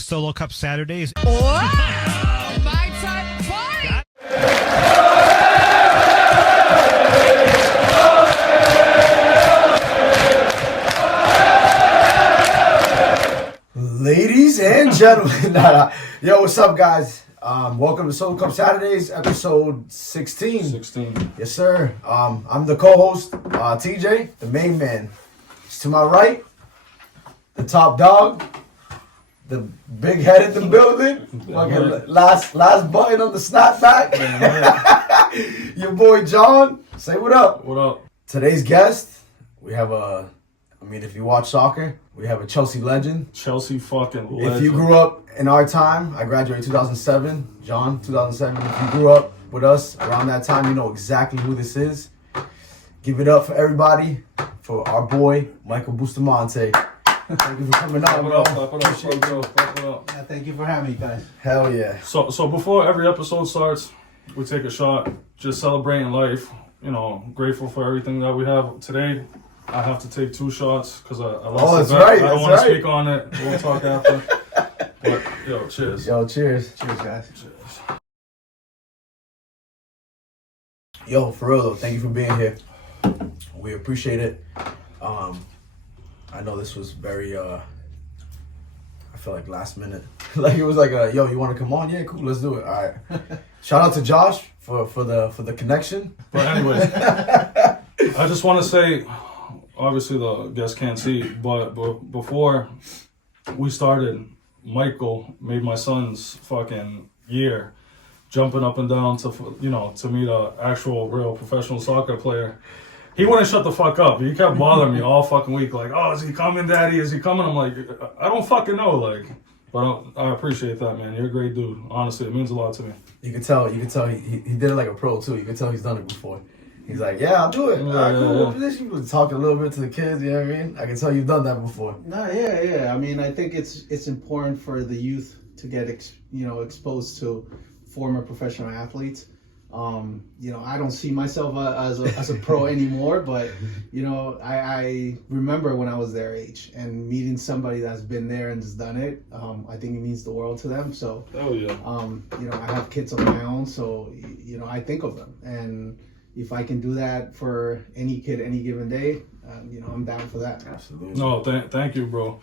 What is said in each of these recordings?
Solo Cup Saturdays. Wow! My type party! Ladies and gentlemen, yo, what's up, guys? Welcome to Solo Cup Saturdays, episode 16. 16. Yes, sir. I'm the co-host, TJ, the main man. To my right, the top dog, the big head in the building. Fucking last button on the snapback. Your boy John. Say what up. What up? Today's guest, we have if you watch soccer, we have a Chelsea legend. Chelsea fucking legend. If you grew up in our time, I graduated 2007. John, 2007. If you grew up with us around that time, you know exactly who this is. Give it up for everybody, for our boy, Michael Bustamante. Thank you for coming out, bro. Clap it up. Yeah, thank you for having me, guys. Hell yeah. So before every episode starts, we take a shot, just celebrating life. You know, grateful for everything that we have today. I have to take 2 shots because I lost the bet. Right. I don't want to speak on it. We'll talk after. But yo, cheers. Yo, cheers. Cheers, guys. Cheers. Yo, for real though, thank you for being here. We appreciate it. I know this was very, I feel like last minute. Like it was like, yo, you want to come on? Yeah, cool, let's do it. All right. Shout out to Josh for the connection. But anyways, I just want to say, obviously the guests can't see, but before we started, Michael made my son's fucking year, jumping up and down to meet a actual real professional soccer player. He wouldn't shut the fuck up. He kept bothering me all fucking week, like, "Oh, is he coming, Daddy? Is he coming?" I'm like, I don't fucking know, like, but I appreciate that, man. You're a great dude. Honestly, it means a lot to me. You can tell he did it like a pro too. You can tell he's done it before. He's like, yeah, I'll do it. All right, cool. What position? You was talking a little bit to the kids, you know what I mean? I can tell you've done that before. No, yeah. I mean, I think it's important for the youth to get exposed to former professional athletes. I don't see myself as a pro anymore, but I remember when I was their age and meeting somebody that's been there and has done it. I think it means the world to them. So, Oh yeah. I have kids of my own, so I think of them, and if I can do that for any kid any given day, I'm down for that. Absolutely. No, thank you, bro.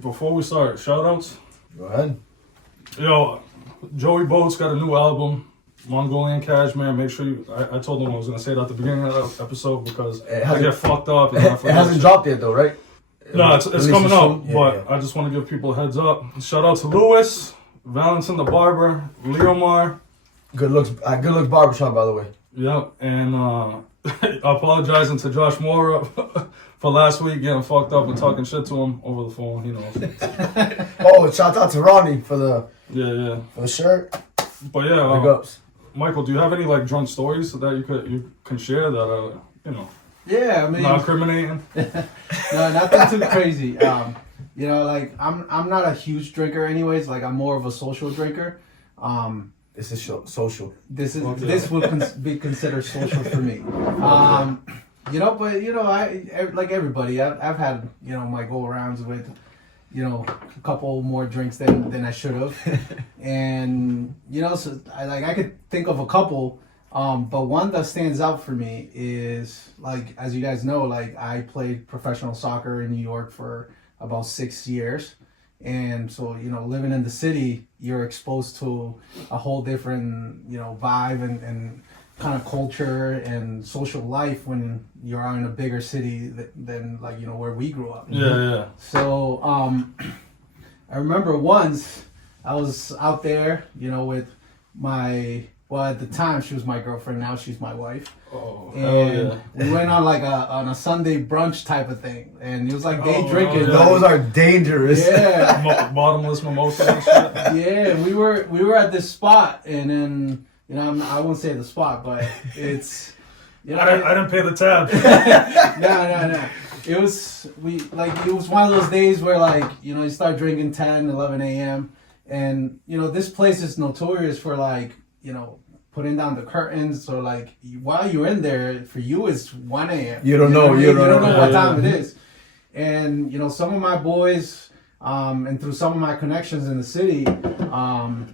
Before we start, shout outs. Go ahead. Yo, Joey Boat's got a new album, Mongolian Cashmere. Make sure I told him I was going to say it at the beginning of the episode because I get fucked up. And It hasn't dropped yet though, right? No, it's coming up, Yeah, but yeah. I just want to give people a heads up. Shout out to Lewis, Valentin the Barber, Leomar. Good looks barbershop, by the way. Yep, and apologizing to Josh Mora for last week getting fucked up and talking shit to him over the phone. He knows. Oh, shout out to Ronnie for the shirt. But yeah, Big ups. Michael, do you have any like drunk stories that you can share that Yeah, I mean, not incriminating? no, nothing too crazy. I'm not a huge drinker, anyways. Like I'm more of a social drinker. This is social. This Okay. would be considered social for me. I like everybody. I've had my go arounds with a couple more drinks than I should have, and so I could think of a couple. But one that stands out for me is, like, as you guys know, like I played professional soccer in New York for about 6 years. And so, living in the city, you're exposed to a whole different, vibe and kind of culture and social life when you're out in a bigger city than like, where we grew up. Yeah. So, I remember once I was out there, with at the time she was my girlfriend, now she's my wife. Oh, And hell yeah. we went on like on a Sunday brunch type of thing, and it was like day Oh, drinking. yeah. Those are dangerous. Yeah, Bottomless mimosa and shit. yeah. We were at this spot, and then I won't say the spot, but it's I didn't pay the tab. No. It was one of those days where like you start drinking 10, 11 a.m. and this place is notorious for like putting down the curtains. So like while you're in there, for you it's 1 a.m. You don't know. You don't know what time it is. And some of my boys And through some of my connections in the city,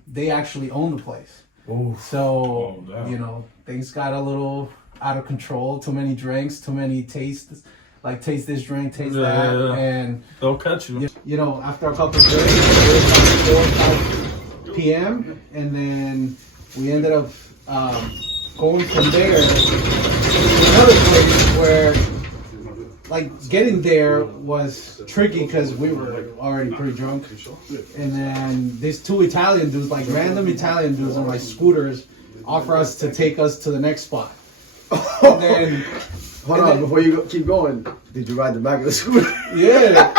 they actually own the place. Ooh. So, damn. you know, things got a little out of control. Too many drinks, too many tastes. Like, taste this drink, taste that. Yeah. And, They'll catch you. you know, after a couple of drinks, it was like 4 or 5 p.m. And then we ended up going from there to another place where, like, getting there was tricky because we were already pretty drunk. And then these 2 Italian dudes, like random Italian dudes on like scooters, offer us to take us to the next spot. And then, Hold on, before you keep going, did you ride the back of the scooter? yeah,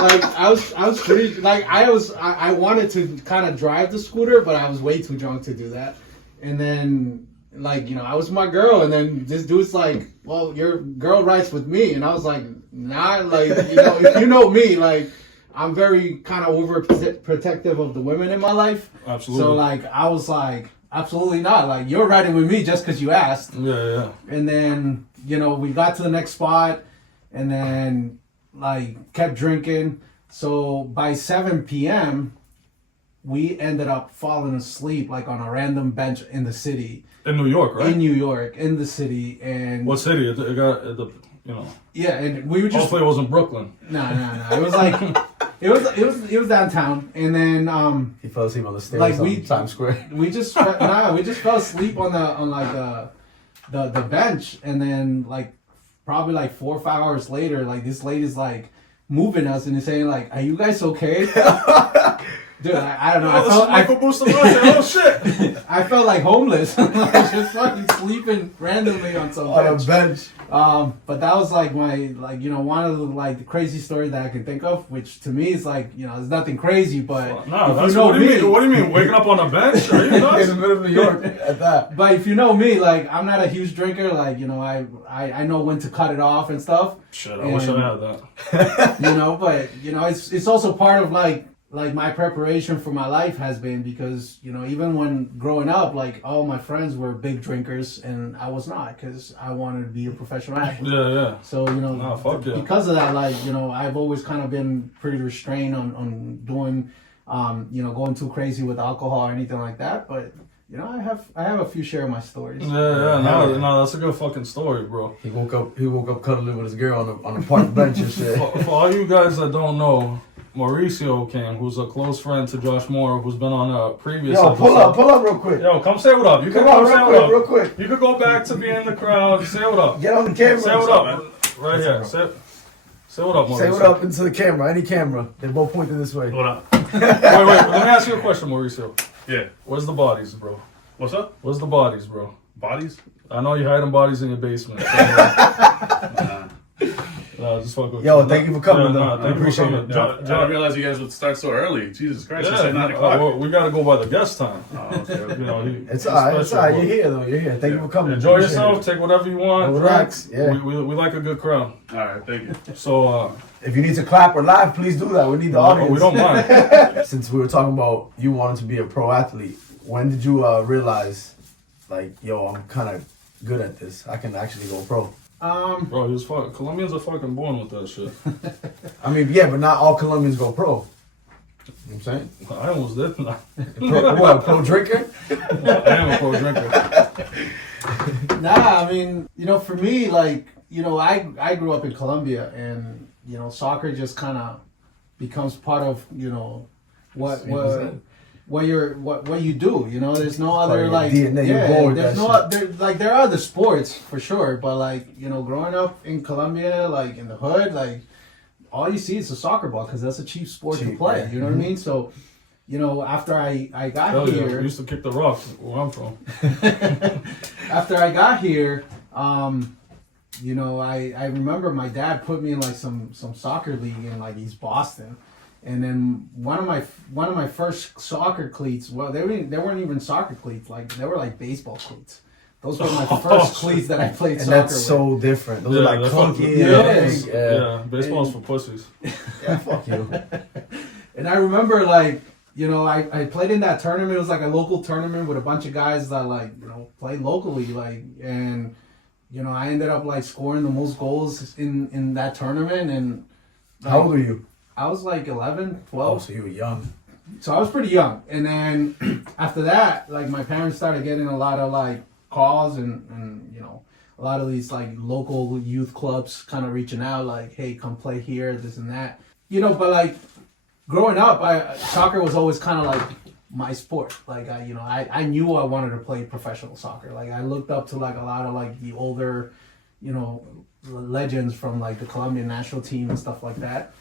like I was pretty, like I wanted to kind of drive the scooter, but I was way too drunk to do that. And then, like, you know, I was my girl, and then this dude's like, well, your girl rides with me. And I was like, nah, like, you know, if you know me, like, I'm very kind of overprotective of the women in my life. Absolutely. So, like, I was like, absolutely not. Like, you're riding with me just because you asked. Yeah. And then, you know, we got to the next spot, and then, like, kept drinking. So by 7 p.m., we ended up falling asleep, like, on a random bench in the city. In New York, right? In New York, in the city. And What city? It got the, you know. yeah, and we were just, Hopefully it wasn't Brooklyn. no. It was like, it was downtown. And then He fell asleep on the stairs Like, on Times Square. we just fell asleep on the bench. And then, like, probably like 4 or 5 hours later, like, this lady's like moving us and saying, like, are you guys okay? Dude, I don't know. Oh, this is Michael Bustamante. Oh shit! I felt like homeless. Like, just fucking sleeping randomly on some On a bench. bench. But that was like my, like, you know, one of the, like, the crazy stories that I can think of, which to me is like, you know, there's nothing crazy, but No, if that's you know what do you me, mean? What do you mean? Waking up on a bench? Are you In nuts? the middle of New York at that. but if you know me, like, I'm not a huge drinker. Like, you know, I know when to cut it off and stuff. Shit, I wish I had that. You know, but, you know, it's also part of like my preparation for my life has been, because, you know, even when growing up, like, all my friends were big drinkers and I was not, because I wanted to be a professional athlete. Yeah. So, you know, Nah, fuck yeah. because of that, like, you know, I've always kind of been pretty restrained on doing, you know, going too crazy with alcohol or anything like that. But, you know, I have a few share of my stories. Yeah. No, that's a good fucking story, bro. He woke up cuddling with his girl on a park bench and shit. For all you guys that don't know, Mauricio came, who's a close friend to Josh Moore, who's been on a previous Yo, episode. pull up real quick. Yo, come say what up. You Come can on, come say real what quick. up. You could go back to being in the crowd. Say what up. Get on the camera. Say what up. Right here. Say what up, Mauricio. Say what up into the camera, any camera. They both pointed this way. What up? Wait. Let me ask you a question, Mauricio. Yeah. Where's the bodies, bro? What's up? Where's the bodies, bro? Bodies? I know you're hiding bodies in your basement. Just fuck with Yo, you. thank you for coming, though. Nah, I thank you for appreciate coming. it. I didn't realize you guys would start so early. Jesus Christ, it's like 9 o'clock. well, we gotta go by the guest time. Oh, okay. You know, It's alright. You're here, though. You're here. Thank you for coming. Enjoy Appreciate yourself. it. Take whatever you want. Relax. Yeah. We like a good crowd. All right, thank you. So If you need to clap or laugh, please do that. We need the audience. we don't mind. Since we were talking about you wanting to be a pro athlete, when did you realize, like, yo, I'm kind of good at this. I can actually go pro. Bro, Colombians are fucking born with that shit. I mean, yeah, but not all Colombians go pro. You know what I'm saying? I almost did. What, a pro drinker? I am a pro drinker. Nah, I mean, you know, for me, like, you know, I grew up in Colombia, and, you know, soccer just kind of becomes part of, you know, what you do. You know, there's no other, your like, DNA, you're born with there's that no there are other sports for sure, but, like, you know, growing up in Colombia, like, in the hood, like, all you see is a soccer ball, because that's a cheap sport to play. Yeah. You know what I mean? So, you know, after I got Hell yeah, here, we used to kick the rock where I'm from. after I got here, you know, I remember my dad put me in like some soccer league in like East Boston, and then one of my first soccer cleats. Well, they weren't even soccer cleats. Like, they were like baseball cleats. Those were my first cleats that I played And soccer that's with. so different. Those are like that's clunky. Yes. Yeah, baseball's for pussies. Yeah, fuck you. And I remember, like, you know, I played in that tournament. It was like a local tournament with a bunch of guys that, like, you know, played locally, like, and, you know, I ended up like scoring the most goals in that tournament. And How old are you? I was like 11, Oh, 12. so you were young. So I was pretty young. And then after that, like my parents started getting a lot of like calls and you know, a lot of these like local youth clubs kind of reaching out like, hey, come play here, this and that. You know, but like growing up, soccer was always kind of like my sport. Like I knew I wanted to play professional soccer. Like I looked up to like a lot of like the older, you know, legends from like the Colombian national team and stuff like that.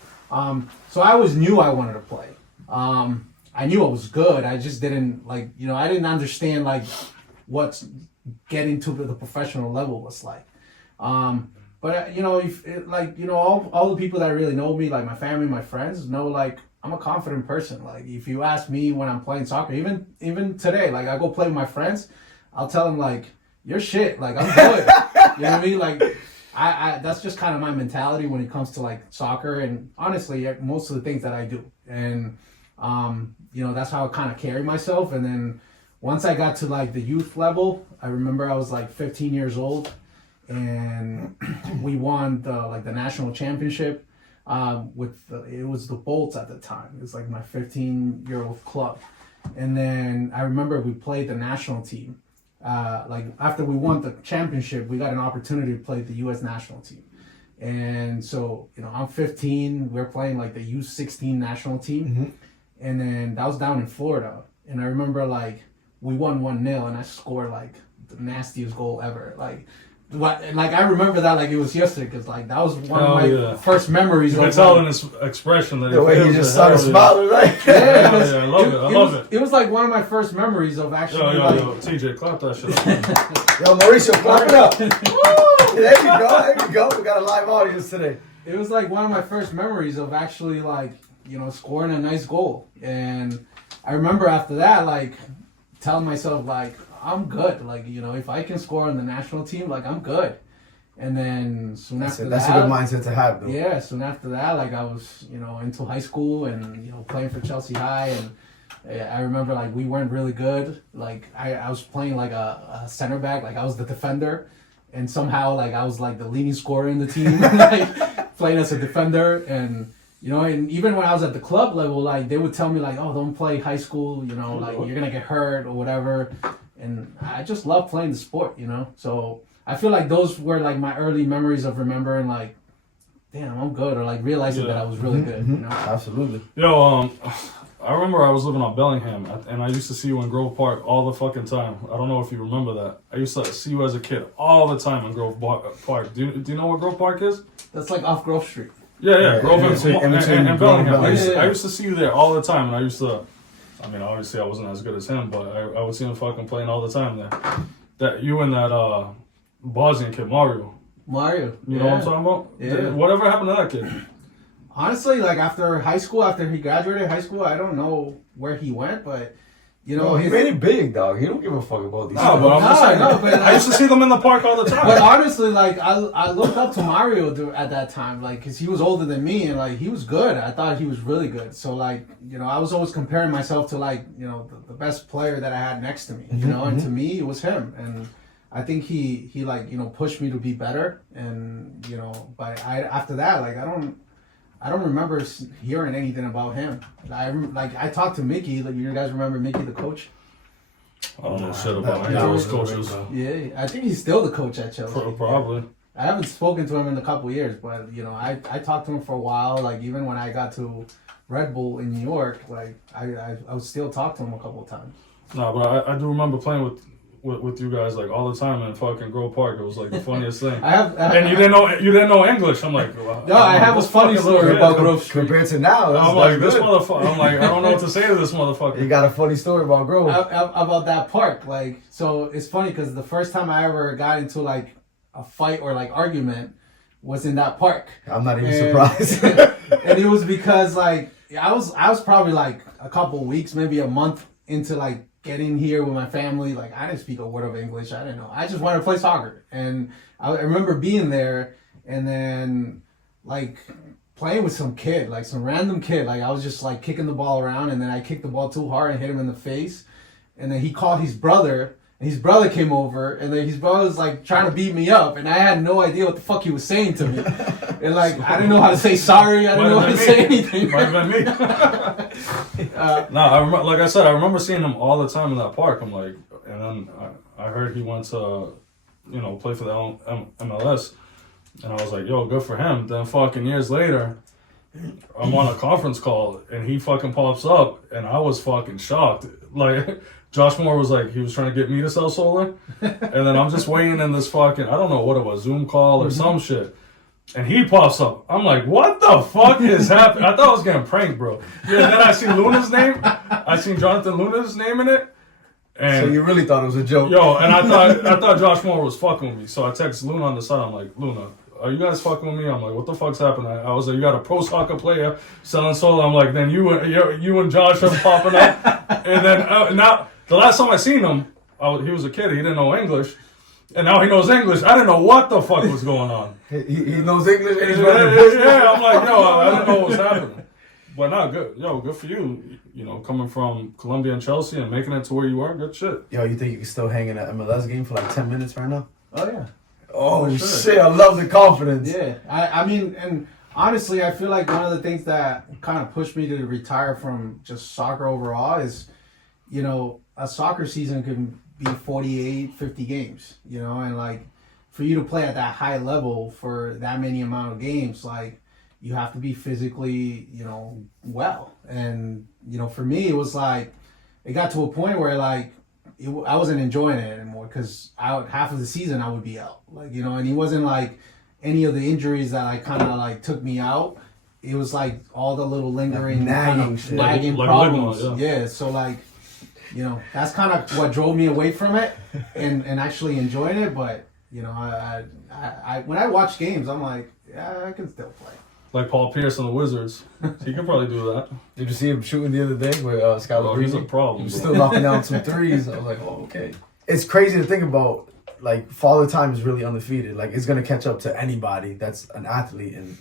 So I always knew I wanted to play. I knew I was good. I just didn't like, you know, I didn't understand like what's getting to the professional level was like. But you know, all the people that really know me, like my family, my friends, know like I'm a confident person. Like if you ask me when I'm playing soccer, even today, like I go play with my friends, I'll tell them like, you're shit. Like I'm good. You know what I mean? Like I that's just kind of my mentality when it comes to like soccer and honestly most of the things that I do. And you know, that's how I kind of carry myself. And then once I got to like the youth level, I remember I was like 15 years old and we won the national championship it was the Bolts at the time. It was like my 15-year-old club. And then I remember we played the national team. Like after we won the championship, we got an opportunity to play the U.S. national team. And so, you know, I'm 15, we're playing like the U16 national team. Mm-hmm. And then that was down in Florida. And I remember like we won 1-0 and I scored like the nastiest goal ever. Like I remember that like it was yesterday because like that was one of my first memories. You can tell in his expression that The way he just started smiling, right? Yeah, I love it. It was like one of my first memories of actually. Yo, TJ, clap that shit up. Yo, Mauricio, clap it up. Woo! There you go. We got a live audience today. It was like one of my first memories of actually like, you know, scoring a nice goal. And I remember after that, like telling myself like, I'm good. Like, you know, if I can score on the national team, like I'm good. And then soon after that, that's a good mindset to have, though. Yeah, soon after that, like I was, you know, into high school and, you know, playing for Chelsea High. And I remember like we weren't really good. Like I was playing like a center back, like I was the defender. And somehow like I was like the leading scorer in the team, like playing as a defender. And, you know, and even when I was at the club level, like they would tell me like, oh, don't play high school, you know, like you're going to get hurt or whatever. And I just love playing the sport, you know. So I feel like those were like my early memories of remembering like, damn, I'm good, or like realizing that I was really good, you know. Absolutely. Yo, I remember I was living on Bellingham, and I used to see you in Grove Park all the fucking time. I don't know if you remember that. I used to see you as a kid all the time in Grove Park. Do you know what Grove Park is? That's like off Grove Street. Yeah, Grove and Bellingham. I Yeah. used to see you there all the time, and I used to. I mean, obviously I wasn't as good as him, but I would see him fucking playing all the time there. That you and that Bosnian kid, Mario. You know what I'm talking about? Yeah. Whatever happened to that kid? Honestly, like after he graduated high school, I don't know where he went, but you know, he made it big, dog. He don't give a fuck about these. No, but I'm just saying. No, but I used to see them in the park all the time. But honestly, like I looked up to Mario at that time, like because he was older than me and like he was good. I thought he was really good. So like, you know, I was always comparing myself to like, you know, the best player that I had next to me. You know, and to me it was him. And I think he like, you know, pushed me to be better. And you know, but after that, like I don't remember hearing anything about him. I talked to Mickey. Like, you guys remember Mickey, the coach? I don't know shit about any of those coaches. Yeah, I think he's still the coach at Chelsea. Probably. I haven't spoken to him in a couple of years, but you know, I talked to him for a while. Like even when I got to Red Bull in New York, like I would still talk to him a couple of times. No, but I do remember playing with you guys like all the time in fucking Grove Park. It was like the funniest thing. And you didn't know English. I'm like, well, no, I have a funny story about Grove Street. Compared to now, I'm like, this motherfucker. I'm like, I don't know what to say to this motherfucker. You got a funny story about Grove. About that park. Like, so it's funny because the first time I ever got into like a fight or like argument was in that park. I'm not even surprised. And it was because like I was probably like a couple weeks, maybe a month into like getting here with my family. Like I didn't speak a word of English. I didn't know. I just wanted to play soccer. And I remember being there and then like playing with some kid, like some random kid. Like I was just like kicking the ball around and then I kicked the ball too hard and hit him in the face. And then he called his brother and his brother came over and then his brother was like trying to beat me up and I had no idea what the fuck he was saying to me. And like, I didn't know how to say sorry. I didn't know how to say anything. Might have been me. No, I remember, like I said, I remember seeing him all the time in that park. I'm like, and then I heard he went to, play for the MLS. And I was like, yo, good for him. Then fucking years later, I'm on a conference call and he fucking pops up and I was fucking shocked. Like, Josh Moore was like, he was trying to get me to sell solar. And then I'm just waiting in this fucking, I don't know what it was, Zoom call or some shit. And he pops up. I'm like, what the fuck is happening? I thought I was getting pranked, bro. Yeah, then I seen Luna's name. I seen Jonathan Luna's name in it. And so you really thought it was a joke? Yo, and I thought Josh Moore was fucking with me. So I texted Luna on the side. I'm like, Luna, are you guys fucking with me? I'm like, what the fuck's happening? I was like, you got a pro soccer player selling solar. I'm like, then you and Josh are popping up. And then now, the last time I seen him, he was a kid. He didn't know English. And now he knows English. I didn't know what the fuck was going on. He knows English and he's running a business. Yeah, I'm like, yo, I didn't know what was happening. But not good. Yo, good for you. Coming from Colombia and Chelsea and making it to where you are, good shit. Yo, you think you can still hang in an MLS game for like 10 minutes right now? Oh, yeah. Oh, For sure. shit. I love the confidence. Yeah. I mean, and honestly, I feel like one of the things that kind of pushed me to retire from just soccer overall is, a soccer season can be 48, 50 games, and like for you to play at that high level for that many amount of games, like you have to be physically, well. And, for me, it was like, it got to a point where like, I wasn't enjoying it anymore because half of the season I would be out, like, and it wasn't like any of the injuries that I kind of like took me out. It was like all the little lingering nagging shit. nagging Like problems. ligma, Yeah. So like, that's kind of what drove me away from it and actually enjoying it. But, I when I watch games, I'm like, yeah, I can still play. Like Paul Pierce on the Wizards. He could probably do that. Did you see him shooting the other day with Scott Oh, he's a problem. He was bro. still knocking down some threes. I was like, oh, okay. It's crazy to think about. Like, Father Time is really undefeated. Like, it's going to catch up to anybody that's an athlete. And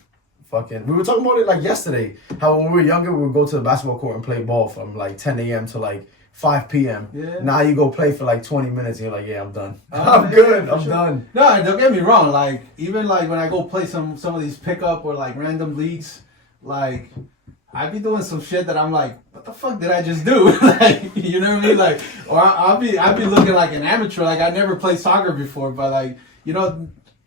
fucking, we were talking about it like yesterday. How when we were younger, we would go to the basketball court and play ball from like 10 a.m. to like 5 p.m. Yeah. Now you go play for like 20 minutes and you're like, yeah, I'm done. I'm good. I'm done. No, and don't get me wrong. Like, even like when I go play some of these pickup or like random leagues, like I be doing some shit that I'm like, what the fuck did I just do? Like, you know what I mean? Like, or I'll be looking like an amateur. Like I never played soccer before, but like,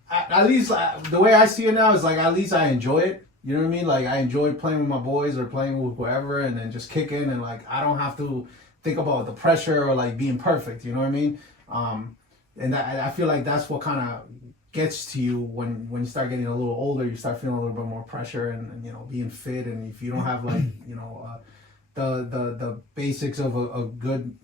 at least the way I see it now is like at least I enjoy it. You know what I mean? Like I enjoy playing with my boys or playing with whoever, and then just kicking, and like I don't have to think about the pressure or like being perfect. You know what I mean? And I feel like that's what kind of gets to you when you start getting a little older. You start feeling a little bit more pressure and being fit, and if you don't have like the basics of a good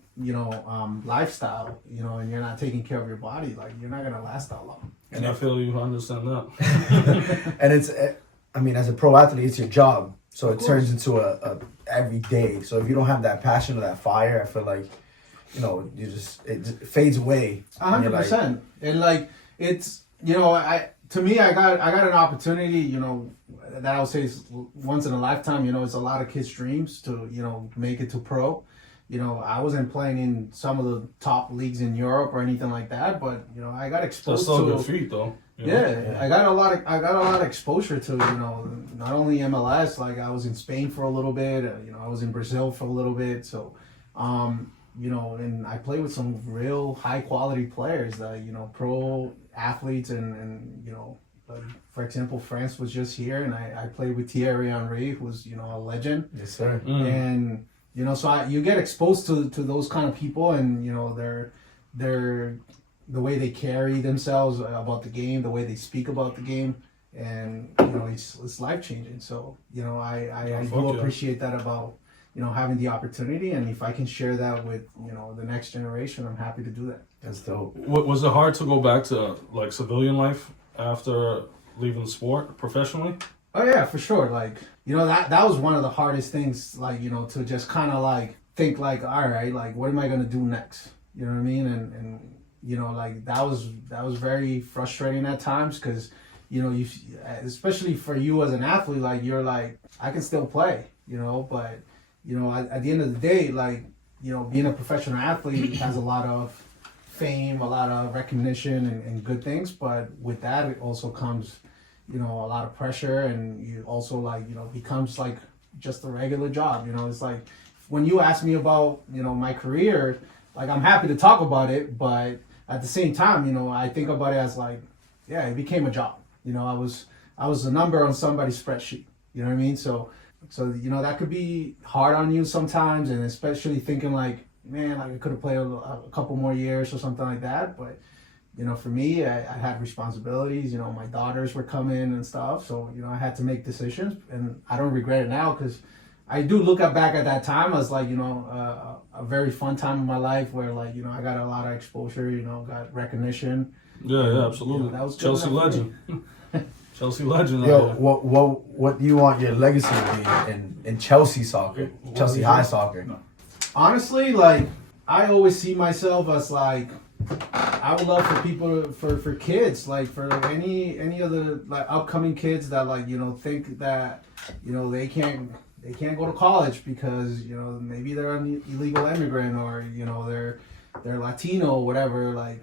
lifestyle, and you're not taking care of your body, like you're not gonna last that long. And I feel you understand that. And it's, I mean, as a pro athlete, it's your job. So it turns into a every day. So if you don't have that passion or that fire, I feel like, it just fades away. 100%. And like it's to me I got an opportunity, that I would say is once in a lifetime. It's a lot of kids' dreams to make it to pro. I wasn't playing in some of the top leagues in Europe or anything like that, but I got exposed That's still to good feet though. Yeah, I got a lot of exposure to not only MLS. Like I was in Spain for a little bit, I was in Brazil for a little bit. So, and I played with some real high quality players that pro athletes, and like, for example, France was just here, and I played with Thierry Henry, who's a legend. Yes, sir. And so you get exposed to those kind of people, and they're the way they carry themselves about the game, the way they speak about the game, and it's life changing. So I do appreciate that about having the opportunity, and if I can share that with the next generation, I'm happy to do that. That's dope. Was it hard to go back to like civilian life after leaving the sport professionally? Oh yeah, for sure. Like that was one of the hardest things. Like to just kind of like think like, all right, like what am I gonna do next? You know what I mean? And like that was very frustrating at times because, you especially for you as an athlete, like you're like, I can still play, but, at the end of the day, like, being a professional athlete has a lot of fame, a lot of recognition and good things. But with that, it also comes, you know, a lot of pressure, and you also like, you know, becomes like just a regular job. You know, it's like when you ask me about, you know, my career, like I'm happy to talk about it, but at the same time, you know, I think about it as like, yeah, it became a job. You know, I was a number on somebody's spreadsheet. You know what I mean? So you know, that could be hard on you sometimes, and especially thinking like, man, like I could have played a couple more years or something like that. But you know, for me, I had responsibilities. You know, my daughters were coming and stuff, so you know, I had to make decisions, and I don't regret it now because I do look back at that time as like, you know, a very fun time in my life where like, you know, I got a lot of exposure. You know, got recognition. Yeah, absolutely. You know, that was good Chelsea enough for legend. me. Chelsea legend. Yo, what do you want your legacy to be in Chelsea soccer, Chelsea high soccer? Honestly, like I always see myself as like, I would love for people, for kids, like for any of the like upcoming kids that like, you know, think that, you know, they can't go to college because, you know, maybe they're an illegal immigrant or, you know, they're Latino or whatever. Like,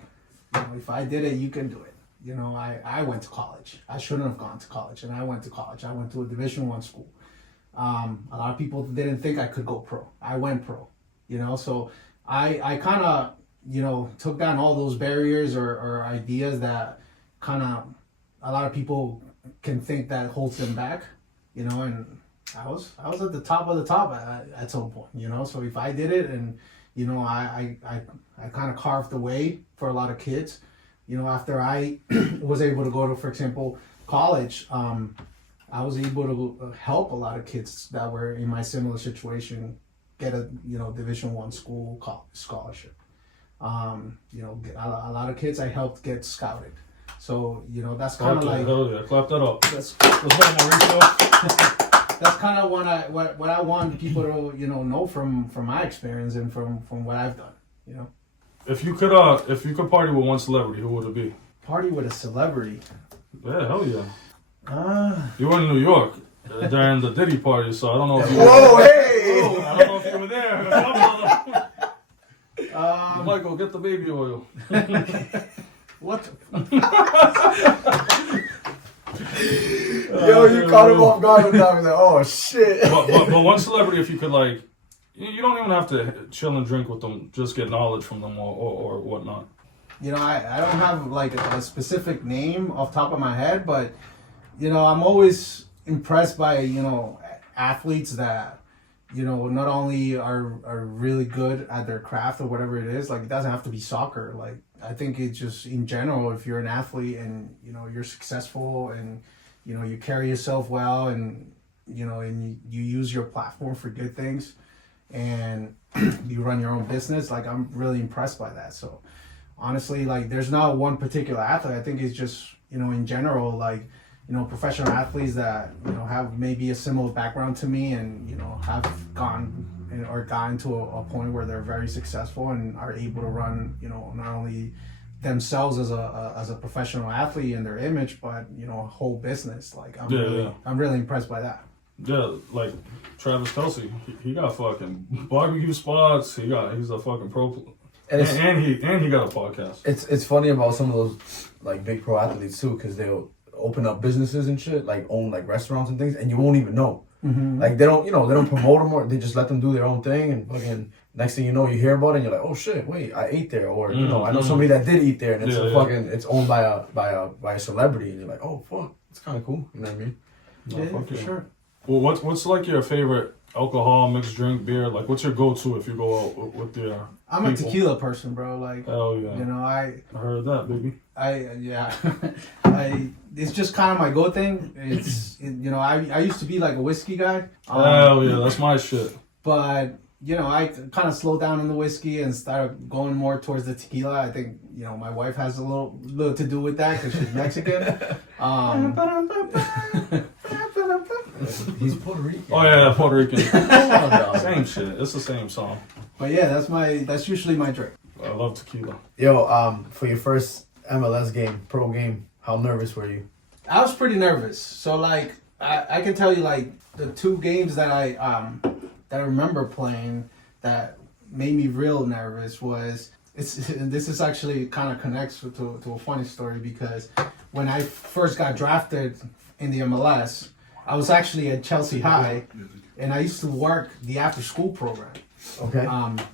you know, if I did it, you can do it. You know, I went to college. I shouldn't have gone to college, and I went to college. I went to a Division I school. A lot of people didn't think I could go pro. I went pro. You know, so I kind of, you know, took down all those barriers or ideas that kind of a lot of people can think that holds them back. You know, and I was at the top of the top at some point. You know, so if I did it, and you know, I kind of carved the way for a lot of kids. You know, after I was able to go to, for example, college, I was able to help a lot of kids that were in my similar situation get a, you know, Division I school college scholarship. You know, a lot of kids I helped get scouted. So, you know, that's kind of like... Hell yeah, clap that up. That's kind of what I want people to, you know from my experience and from what I've done, you know. If you could party with one celebrity, who would it be? Party with a celebrity? Yeah, hell yeah. You were in New York during the Diddy party, so I don't know if you Whoa, hey! I don't know if you were there. Michael, get the baby oil. What? Yo, you caught him off guard with that. I was like, oh shit. But one celebrity, if you could like, you don't even have to chill and drink with them, just get knowledge from them or whatnot. You know, I don't have like a specific name off the top of my head, but you know, I'm always impressed by, you know, athletes that, you know, not only are really good at their craft or whatever it is. Like, it doesn't have to be soccer. Like, I think it's just in general, if you're an athlete and, you know, you're successful and, you know, you carry yourself well and, you know, and you use your platform for good things and you run your own business, like, I'm really impressed by that. So honestly, like, there's not one particular athlete. I think it's just, you know, in general, like, you know, professional athletes that, you know, have maybe a similar background to me and, you know, have gotten to a point where they're very successful and are able to run, you know, not only themselves as a professional athlete and their image, but, you know, a whole business. Like, I'm really impressed by that. Yeah, like Travis Kelce, he got fucking barbecue spots. He's a fucking pro, and he got a podcast. It's funny about some of those like big pro athletes too, because they'll open up businesses and shit, like own like restaurants and things, and you won't even know. Mm-hmm. Like they don't promote them, or they just let them do their own thing, and fucking next thing you know, you hear about it and you're like, oh shit, wait, I ate there, or you know, I know somebody that did eat there, and it's it's owned by a celebrity, and you're like, oh fuck, it's kind of cool, you know what I mean? Yeah, for sure. Well, what's like your favorite alcohol, mixed drink, beer? Like, what's your go-to if you go out with your I'm a tequila person, bro. Like, hell yeah. You know, I heard that, baby. It's just kind of my go thing. You know, I used to be like a whiskey guy. Hell yeah, that's my shit. But, you know, I kind of slowed down on the whiskey and started going more towards the tequila. I think, you know, my wife has a little to do with that because she's Mexican. He's Puerto Rican. Oh yeah, Puerto Rican. Same shit. It's the same song. But yeah, that's usually my drink. I love tequila. Yo, for your first MLS game, pro game, how nervous were you? I was pretty nervous. So like, I can tell you like the two games that I remember playing that made me real nervous was this is actually kind of connects to a funny story, because when I first got drafted in the MLS, I was actually at Chelsea High, and I used to work the after school program. Okay.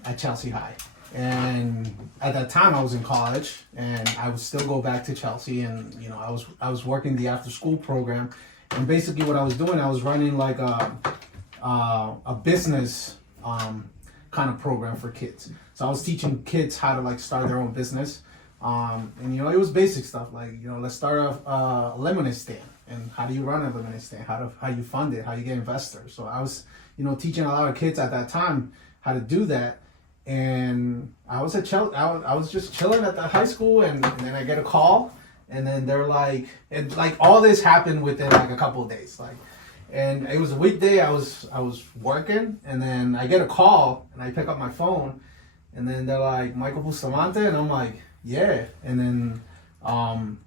At Chelsea High. And at that time I was in college, and I would still go back to Chelsea, and you know, I was working the after school program, and basically what I was doing, I was running like a business kind of program for kids. So I was teaching kids how to like start their own business. And you know, it was basic stuff like, you know, let's start a lemonade stand, and how do you run a lemonade stand, how you fund it, how you get investors. So I was, you know, teaching a lot of kids at that time how to do that. And I was at I was just chilling at that high school, and then I get a call, and then they're like, and like all this happened within like a couple of days, like, and it was a weekday. I was working, and then I get a call, and I pick up my phone, and then they're like, Michael Bustamante, and I'm like, yeah, and then I'm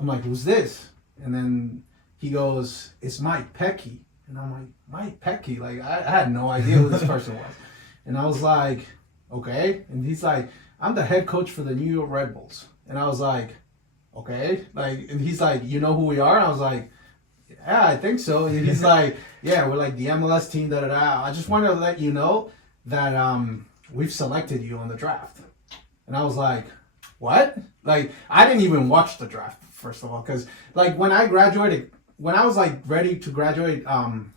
like, who's this? And then he goes, it's Mike Pecky, and I'm like, Mike Pecky, like I had no idea who this person was, and I was like, okay. And he's like, I'm the head coach for the New York Red Bulls. And I was like, okay. Like, and he's like, you know who we are? And I was like, yeah, I think so. And he's like, yeah, we're like the MLS team, da da da. I just wanted to let you know that we've selected you on the draft. And I was like, what? Like, I didn't even watch the draft, first of all, because like when I was like ready to graduate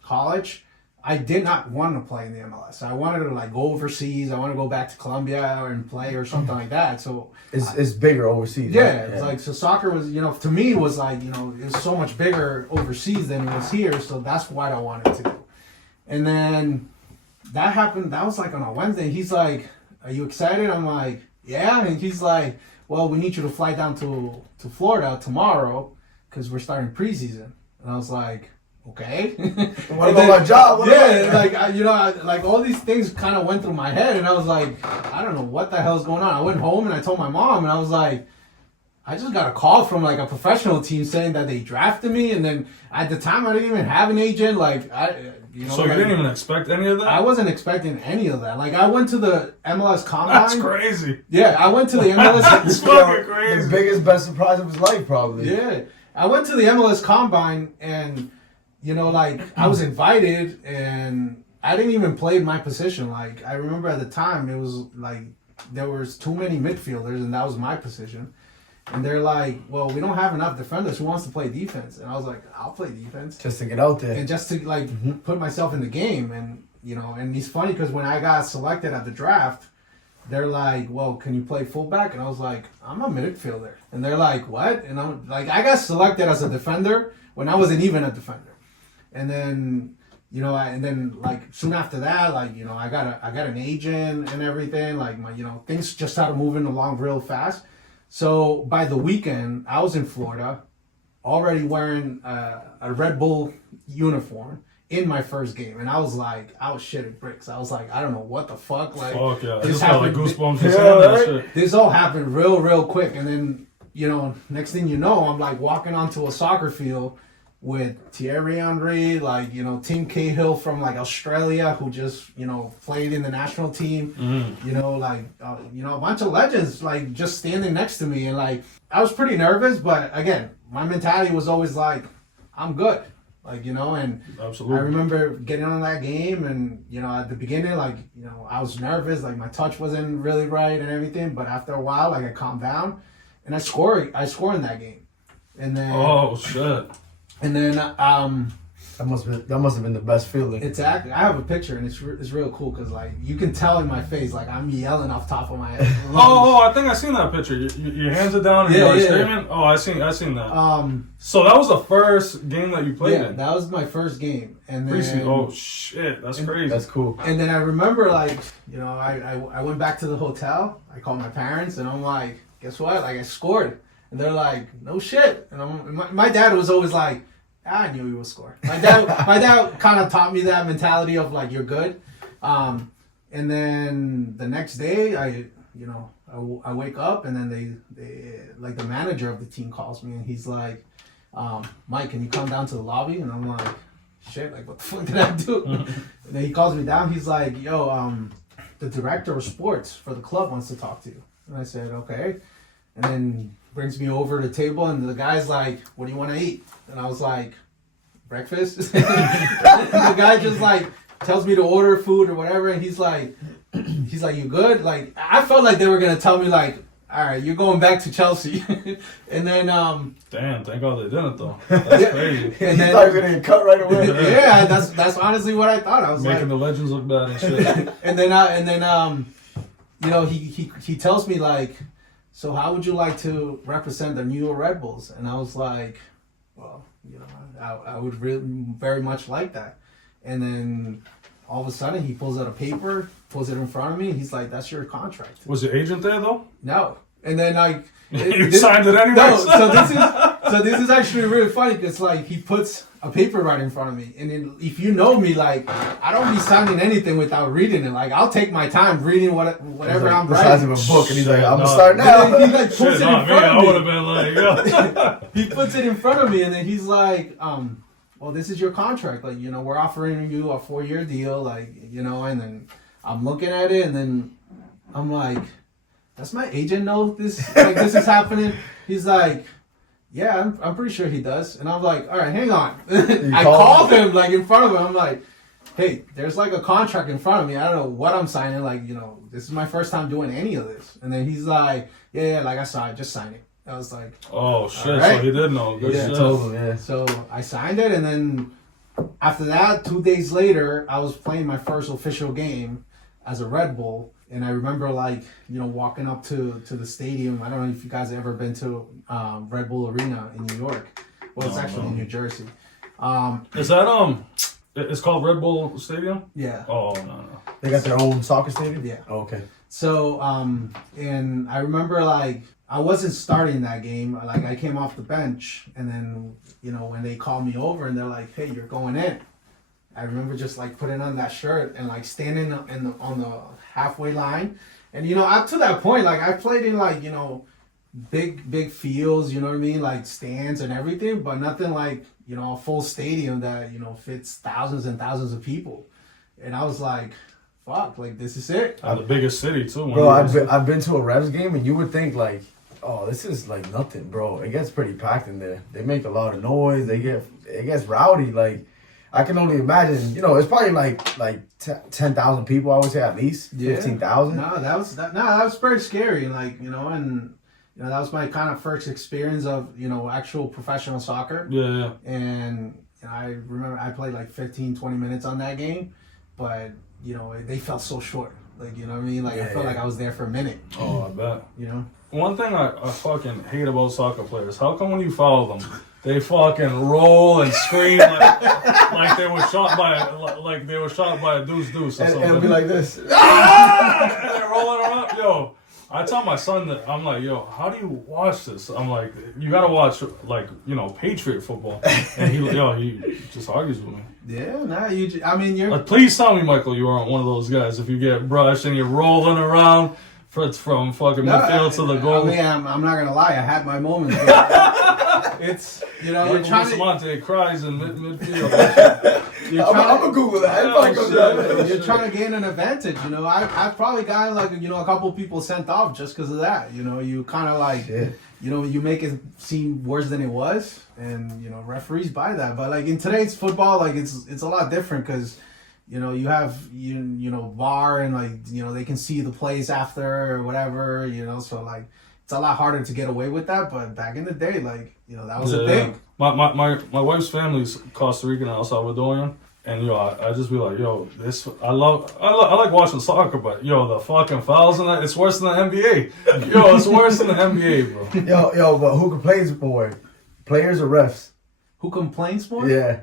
college, I did not want to play in the MLS. I wanted to like go overseas. I want to go back to Colombia and play or something like that. So it's bigger overseas. Yeah, right? it's like, so soccer was, you know, to me was like, you know, it was so much bigger overseas than it was here. So that's what I wanted to do. And then that happened. That was like on a Wednesday. He's like, are you excited? I'm like, yeah. And he's like, well, we need you to fly down to Florida tomorrow because we're starting preseason. And I was like, okay. What about my job? You know, like all these things kind of went through my head, and I was like, I don't know what the hell's going on. I went home and I told my mom, and I was like, I just got a call from like a professional team saying that they drafted me, and then at the time I didn't even have an agent. Like you know, so you didn't even expect any of that? I wasn't expecting any of that. Like I went to the MLS Combine. That's crazy. Yeah, I went to the MLS. That's fucking crazy. The biggest, best surprise of his life, probably. Yeah, I went to the MLS Combine, and you know, like, I was invited, and I didn't even play my position. Like, I remember at the time, it was, like, there was too many midfielders, and that was my position. And they're like, well, we don't have enough defenders. Who wants to play defense? And I was like, I'll play defense. Just to get out there. And just to, like, put myself in the game. And, you know, and it's funny because when I got selected at the draft, they're like, well, can you play fullback? And I was like, I'm a midfielder. And they're like, what? And I'm like, I got selected as a defender when I wasn't even a defender. And then, you know, and then like soon after that, like, you know, I got an agent and everything. Like my, you know, things just started moving along real fast. So by the weekend, I was in Florida, already wearing a Red Bull uniform in my first game, and I was shitting bricks. I was like, I don't know what the fuck. Like, fuck yeah, this just got like happened. goosebumps just saying that shit. This all happened real quick, and then, you know, next thing you know, I'm like walking onto a soccer field with Thierry Henry, like, you know, Tim Cahill from like Australia, who just, you know, played in the national team, you know, like, you know, a bunch of legends, like, just standing next to me. And like, I was pretty nervous, but again, my mentality was always like, I'm good. Like, you know, and absolutely. I remember getting on that game, and, you know, at the beginning, like, you know, I was nervous, like my touch wasn't really right and everything, but after a while, like, I calmed down, and I scored in that game. And then, oh shit. And then that must have been the best feeling. Exactly. I have a picture, and it's real cool because like you can tell in my face, like I'm yelling off top of my head. Oh, I think I seen that picture. Your hands are down and you're screaming. Oh, I seen that. So that was the first game that you played in. That was my first game, and then oh shit, that's crazy. That's cool. And then I remember, like, you know, I went back to the hotel. I called my parents, and I'm like, guess what? Like, I scored. And they're like, no shit. And my dad was always like, I knew he would score. My dad kind of taught me that mentality of like, you're good. And then the next day, I wake up, and then they like the manager of the team calls me, and he's like, Mike, can you come down to the lobby? And I'm like, shit, like what the fuck did I do? And then he calls me down. He's like, yo, the director of sports for the club wants to talk to you. And I said, okay. And then brings me over to the table, and the guy's like, what do you want to eat? And I was like, breakfast? And the guy just like tells me to order food or whatever, and he's like, you good? Like, I felt like they were going to tell me like, all right, you're going back to Chelsea. And then, damn, thank God they didn't though. That's crazy. And then, thought you were gonna get cut right away. yeah, that's honestly what I thought. I was Making like, the legends look bad and shit. and then, you know, he tells me like, so how would you like to represent the New York Red Bulls? And I was like, well, you know, I would really very much like that. And then all of a sudden he pulls out a paper, pulls it in front of me, and he's like, that's your contract. Was your agent there though? No. And then like You signed it anyway. No, so this is actually really funny because like he puts a paper right in front of me, and then if you know me, like I don't be signing anything without reading it. Like I'll take my time reading whatever I'm the size writing. of a book, and he's like, I'm No. gonna start now. And then he like puts Shit, it in not me. front I of would have me. been like, yeah. He puts it in front of me, and then he's like, well, this is your contract. Like, you know, we're offering you a 4-year deal. Like, you know, and then I'm looking at it, and then I'm like, does my agent know this? Like, this is happening? He's like, yeah, I'm pretty sure he does. And I'm like, all right, hang on. I called him like in front of him. I'm like, hey, there's like a contract in front of me. I don't know what I'm signing. Like, you know, this is my first time doing any of this. And then he's like, yeah, like I saw it, just sign it. I was like, Oh shit! Alright. So he did know. Good Yeah, shit. Told him, yeah. so I signed it, and then after that, 2 days later, I was playing my first official game as a Red Bull. And I remember, like, you know, walking up to the stadium. I don't know if you guys have ever been to Red Bull Arena in New York. Well, it's actually in New Jersey. Is that It's called Red Bull Stadium. Yeah. Oh no. They got their own soccer stadium? Yeah. Oh, okay. So, and I remember, like, I wasn't starting that game. Like, I came off the bench, and then, you know, when they called me over and they're like, hey, you're going in. I remember just, like, putting on that shirt and, like, standing on the halfway line. And, you know, up to that point, like, I played in, like, you know, big fields, you know what I mean? Like, stands and everything, but nothing like, you know, a full stadium that, you know, fits thousands and thousands of people. And I was like, fuck, like, this is it. The biggest city too. Bro, I've been to a Revs game, and you would think like, oh, this is like nothing, bro. It gets pretty packed in there. They make a lot of noise. It gets rowdy. Like, I can only imagine. You know, it's probably like 10,000 people. I would say at least 15,000. No, that was pretty scary. And like, you know, that was my kind of first experience of, you know, actual professional soccer. Yeah. And I remember I played like 15, 20 minutes on that game, but you know, they felt so short. Like, you know what I mean? Like, I felt like I was there for a minute. Oh, I bet. You know? One thing I fucking hate about soccer players, how come when you foul them, they fucking roll and scream like they were shot by a deuce or something. And it'll be like this. And they're rolling around. Yo, I tell my son that, I'm like, yo, how do you watch this? I'm like, you gotta watch, like, you know, Patriot football. And he just argues with me. Yeah, you're... Like, please tell me, Michael, you aren't one of those guys. If you get brushed and you're rolling around from fucking midfield to the goal. I mean, I'm not gonna lie, I had my moments. It's, you know, Michael you're trying to... Bustamante cries in midfield. I'm gonna Google that. You're trying to gain an advantage, you know. I've probably gotten, like, you know, a couple people sent off just because of that. You know, you kind of like, you know, you make it seem worse than it was, and you know, referees buy that. But like in today's football, like it's a lot different because, you know, you have you know VAR, and like, you know, they can see the plays after or whatever, you know. So like it's a lot harder to get away with that. But back in the day, like, you know, that was a thing. My wife's family's Costa Rican and El Salvadorian, and yo, I just be like, yo, I like watching soccer, but yo, the fucking fouls in that, it's worse than the NBA. Yo, it's worse than the NBA, bro. Yo, but who complains more, players or refs? Who complains more? Yeah,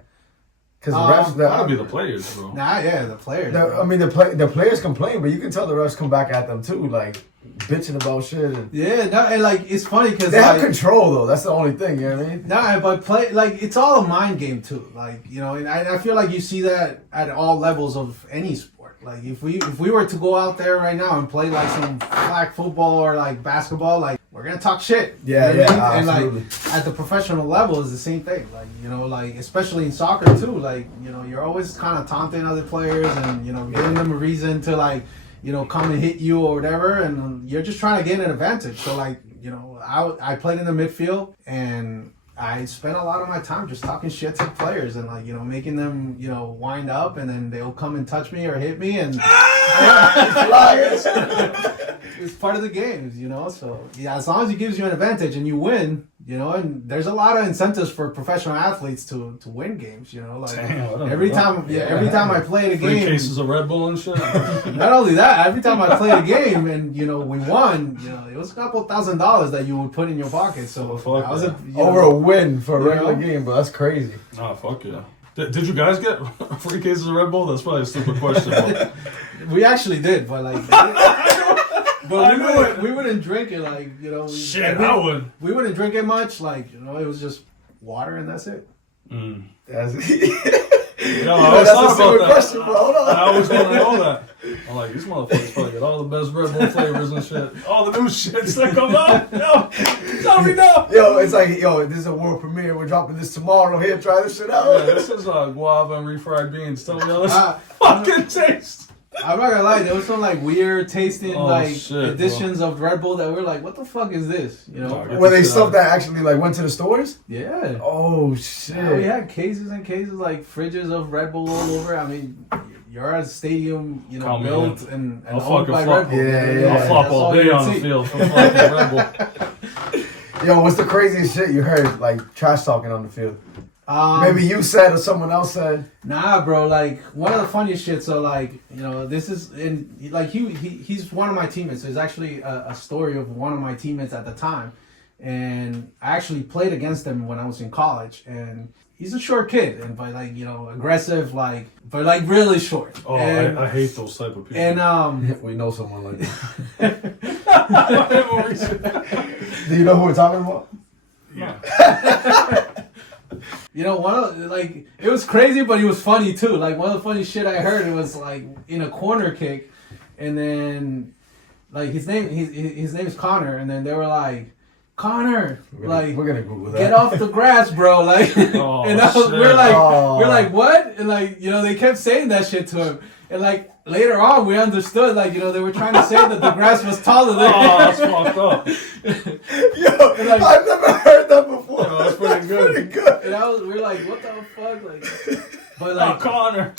because the refs, Gotta be the players, bro. The players. I mean, the players complain, but you can tell the refs come back at them too, like bitching about shit. And like it's funny because they have control though. That's the only thing. You know what I mean? Nah, but like it's all a mind game too. Like, you know, and I feel like you see that at all levels of any sport. Like if we were to go out there right now and play like some flag football or like basketball, like we're gonna talk shit. Yeah, you know what I mean? absolutely. And like at the professional level is the same thing. Like, you know, like especially in soccer too. Like, you know, you're always kind of taunting other players and, you know, giving them a reason to, like, come and hit you or whatever, and you're just trying to gain an advantage. So like, I played in the midfield, and I spent a lot of my time just talking shit to players and like, making them, wind up, and then they'll come and touch me or hit me, and it's part of the games, So yeah, as long as it gives you an advantage and you win, and there's a lot of incentives for professional athletes to win games, like Damn, every time I played a Three game, cases of Red Bull and shit. not only that, every time I played a game and we won, it was a couple $1,000s that you would put in your pocket. So fuck that was Over a win for a regular game, but that's crazy. Oh, fuck yeah. Did you guys get free cases of Red Bull? That's probably a stupid question. But we actually did, but like, we wouldn't drink it like shit, I would. We wouldn't drink it much, like it was just water and that's it. That's No, I always thought about that. Question, bro. Hold on. I always want to know that. I'm like, these motherfuckers probably get all the best Red Bull flavors and shit. All the new shits that come out. Tell me no. Yo, it's like, this is a world premiere. We're dropping this tomorrow. Here, try this shit out. Yeah, this is guava and refried beans. Tell me how this fucking tastes. I'm not gonna lie, there was some like weird tasting shit, editions of Red Bull that were like, what the fuck is this? Were they stuff that actually like went to the stores? Yeah. Oh shit. Yeah, we had cases and cases, like fridges of Red Bull all over. I mean, you're at a stadium, built and owned by Red Bull. Yeah. I'll flop all day on the field for fucking Red Bull. Yo, what's the craziest shit you heard, like trash talking on the field? Maybe you said or someone else said. Nah, bro. Like one of the funniest shit. So like, this is in like he's one of my teammates. So it's actually a story of one of my teammates at the time, and I actually played against him when I was in college. And he's a short kid, and but like aggressive, like but like really short. Oh, and, I hate those type of people. And We know someone like that. Do you know who we're talking about? Yeah. One of like it was crazy, but it was funny too. Like one of the funny shit I heard, it was like in a corner kick, and then like his name is Connor, and then they were like, Connor, we're gonna Google that. Get off the grass, bro. Like, and we're like, what? And like they kept saying that shit to him, and like later on we understood like they were trying to say that the grass was taller than. Oh, that's fucked up. Yo, like, I've never heard that before. Yo, that's pretty good. Pretty good. And we're like, what the fuck, like, but like, Connor.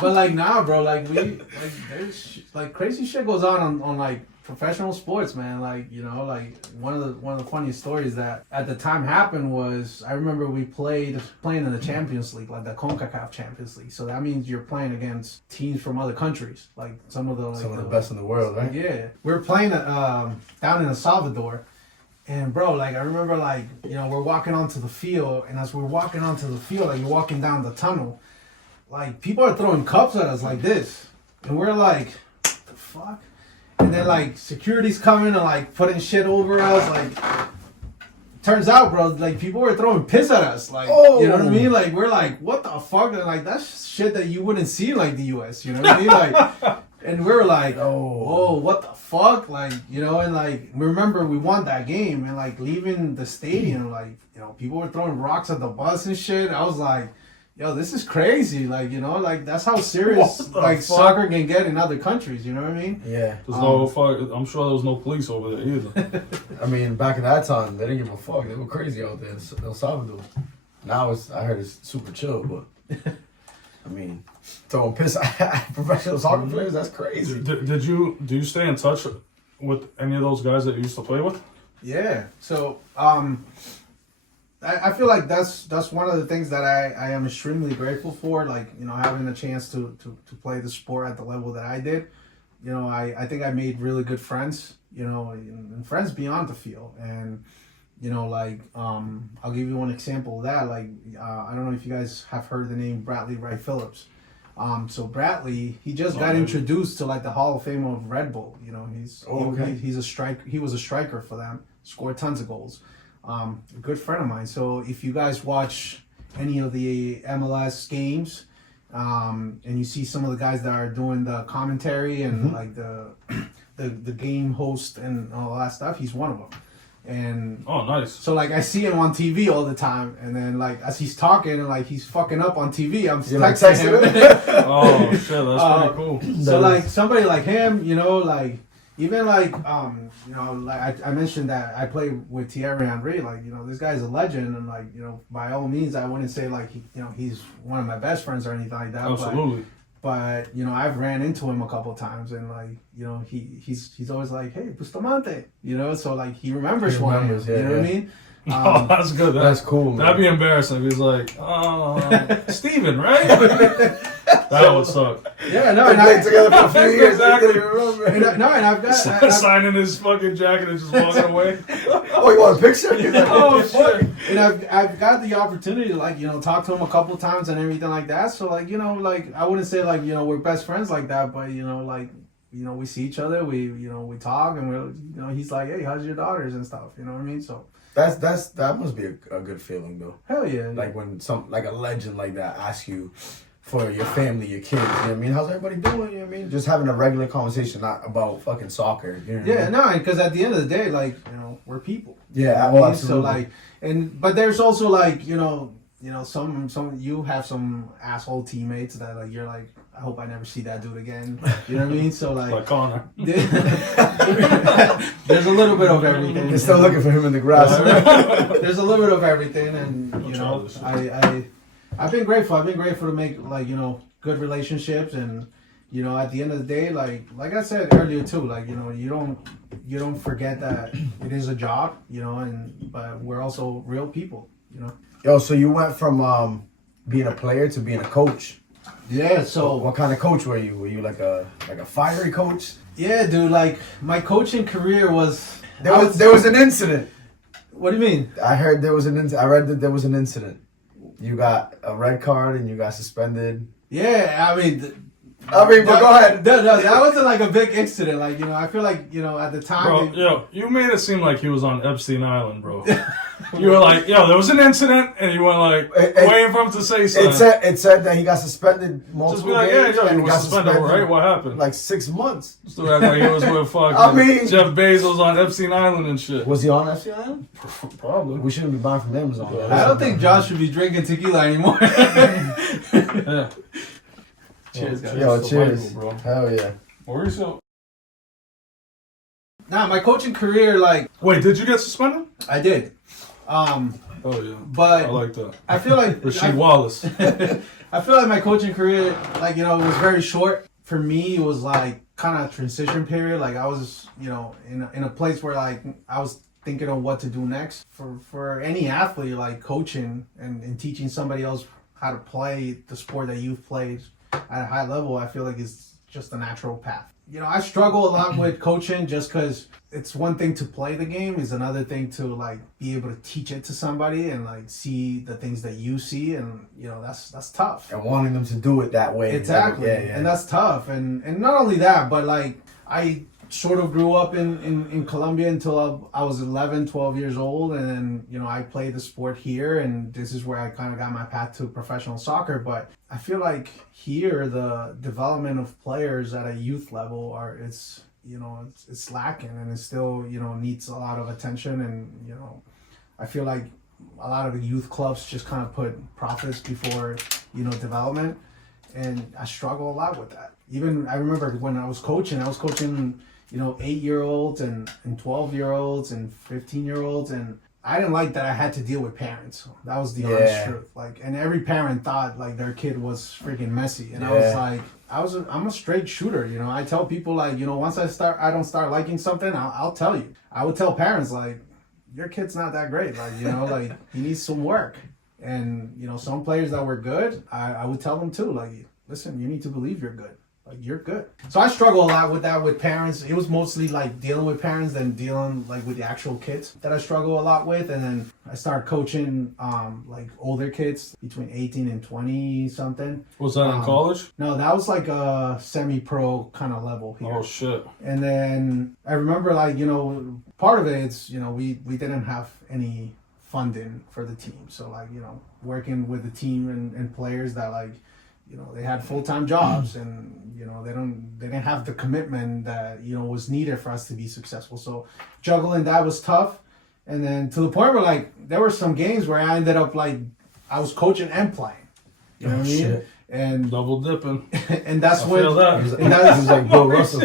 But like, nah, bro, like there's like crazy shit goes on like professional sports, man. Like like one of the funniest stories that at the time happened was I remember we playing in the Champions League, like the CONCACAF Champions League. So that means you're playing against teams from other countries, like some of the best in the world, right? Yeah, we were playing down in El Salvador. And bro, like I remember like, we're walking onto the field, and as we're walking onto the field, like you're walking down the tunnel, like people are throwing cups at us like this. And we're like, what the fuck? And then like security's coming and like putting shit over us. Like turns out, bro, like people were throwing piss at us. Like you know what I mean? Like we're like, what the fuck? And like that's shit that you wouldn't see in like the US, you know what I mean? Like and we were like, whoa, what the fuck? Like, and like, remember we won that game, and like leaving the stadium, like, people were throwing rocks at the bus and shit. I was like, yo, this is crazy. Like, like that's how serious like soccer can get in other countries. You know what I mean? Yeah. There's no fuck. I'm sure there was no police over there either. I mean, back in that time, they didn't give a fuck. They were crazy out there in El Salvador. Now I heard it's super chill, but I mean, throwing piss at professional soccer players, that's crazy. Do you stay in touch with any of those guys that you used to play with? Yeah. So I feel like that's one of the things that I am extremely grateful for. Like having the chance to play the sport at the level that I did. I think I made really good friends. And friends beyond the field. And I'll give you one example of that. Like, I don't know if you guys have heard the name Bradley Wright Phillips. So Bradley, he just got introduced to like the Hall of Fame of Red Bull. He was a striker for them, scored tons of goals. A good friend of mine. So if you guys watch any of the MLS games, and you see some of the guys that are doing the commentary and like the game host and all that stuff, he's one of them. And Oh, nice. so like I see him on TV all the time, and then like as he's talking and like he's fucking up on TV, I'm You're like texting texting him. him? Oh shit, that's pretty cool. So like somebody like him, you know, like even like you know, like I mentioned that I play with Thierry Henry, like, you know, this guy's a legend, and like, you know, by all means I wouldn't say like you know, he's one of my best friends or anything like that. Absolutely. But you know, I've ran into him a couple of times, and like, you know, he's always like, hey, Bustamante, you know, so like he remembers who I am, yeah, you know what I mean? Oh, that's good. That's cool, man. That'd be embarrassing if he's like, Steven, right? That would suck. Yeah, no, They and played together for a few years. Exactly. I didn't remember. and I've got Signing his fucking jacket and just walking away. Oh, you want a picture? He's like, Oh shit. and I've got the opportunity to like, you know, talk to him a couple of times and everything like that. So like, you know, like I wouldn't say like, you know, we're best friends like that, but you know, like, you know, we see each other, we talk, and we're, you know, he's like, hey, how's your daughters and stuff, you know what I mean? So that must be a good feeling though. hell yeah. Like when like a legend like that asks you for your family, your kids, you know what I mean? How's everybody doing? You know what I mean? Just having a regular conversation, not about fucking soccer. You know what I Yeah, mean? no, because at the end of the day, like, you know, we're people. Yeah, You know what I oh, mean? So absolutely. like, but there's also like, you know, some you have some asshole teammates that like you're like, I hope I never see that dude again. You know what I mean? So like, Like Connor. there's a little bit of everything. They're still looking for him in the grass. There's a little bit of everything, and you know, Childish. I've been grateful. I've been grateful to make like, you know, good relationships, and you know, at the end of the day, like I said earlier too, like, you know, you don't forget that it is a job, you know, but we're also real people, you know. Yo, so you went from being a player to being a coach. Yeah. So What kind of coach were you? Were you like a fiery coach? yeah, dude, like my coaching career was. There was an incident. What do you mean? I heard there was an incident. I read that there was an incident. You got a red card and you got suspended. Yeah, I mean. But go ahead. No, that wasn't like a big incident. Like, you know, I feel like, you know, at the time. Bro, yo, you made it seem like he was on Epstein Island, bro. You were like, yo, there was an incident, and you went like, waiting for him to say something. It said that he got suspended Just multiple be like, yeah, games. yo, and you he were got suspended, right? What happened? like 6 months. Still act like he was with fucking I mean- Jeff Bezos on Epstein Island and shit. Was he on FC Island? Probably. We shouldn't be buying from Amazon. I don't think Josh should be drinking tequila anymore. Yeah. Cheers, guys. Yo, to cheers. Michael, bro. Hell yeah. Mauricio. Nah, my coaching career, like, Wait, did you get suspended? I did. Oh yeah. But I like that. I feel like Rasheed Wallace. I feel like my coaching career, like, you know, it was very short. For me, it was like kind of transition period. Like I was, you know, in a place where like I was thinking of what to do next. For any athlete, like coaching and teaching somebody else how to play the sport that you've played at a high level, I feel like it's just a natural path. You know, I struggle a lot with coaching just because it's one thing to play the game, is another thing to like be able to teach it to somebody and like see the things that you see, and you know, that's tough. And wanting them to do it that way. Exactly. Yeah. And that's tough. And not only that, but like I sort of grew up in Colombia until I was 11, 12 years old. And then, you know, I played the sport here, and this is where I kind of got my path to professional soccer. But I feel like here, the development of players at a youth level it's lacking, and it still, you know, needs a lot of attention. And, you know, I feel like a lot of the youth clubs just kind of put profits before, you know, development. And I struggle a lot with that. Even I remember when I was coaching, you know, 8-year-olds and 12-year-olds and 15-year-olds, and I didn't like that I had to deal with parents. That was the honest truth. Like, and every parent thought like their kid was freaking messy, and I was like, I'm a straight shooter. You know, I tell people like, you know, once I don't start liking something, I'll tell you. I would tell parents like, your kid's not that great. Like, you know, like he needs some work. And you know, some players that were good, I would tell them too. Like, listen, you need to believe you're good. Like, you're good. So I struggle a lot with that with parents. It was mostly like dealing with parents than dealing like with the actual kids that I struggle a lot with. And then I started coaching like older kids between 18 and 20 something. Was that in college? No, that was like a semi-pro kind of level here. Oh shit. And then I remember like, you know, part of it, it's, you know, we didn't have any funding for the team. So like, you know, working with the team and players that like, you know, they had full-time jobs, and you know, they didn't have the commitment that, you know, was needed for us to be successful. So juggling that was tough. And then to the point where like there were some games where I ended up like I was coaching and playing. You know what I mean? Shit. And Double dipping. and that's I when feel that. and that's He's like Bill Russell.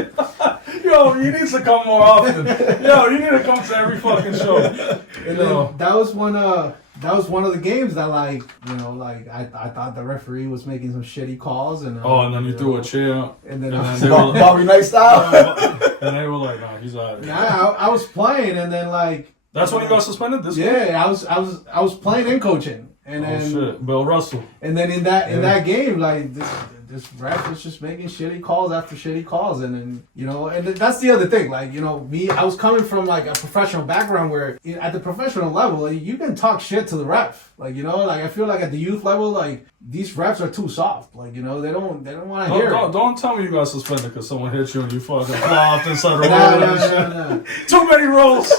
Yo, he needs to come more often. Yo, you need to come to every fucking show. and then that was one of the games that like like I thought the referee was making some shitty calls and and then you threw a chair. and then they were like, Bobby Knight style. and they were like, nah, he's out of here. I was playing and then like That's when you got suspended this week? yeah I was playing and coaching and then shit, Bill Russell. and then in that game like this ref was just making shitty calls after shitty calls and then and that's the other thing like me I was coming from like a professional background where at the professional level like, you can talk shit to the ref like like I feel like at the youth level like these refs are too soft like they don't want to hear it. Don't tell me you got suspended because someone hit you and you fucking flopped inside the No. Too many rolls.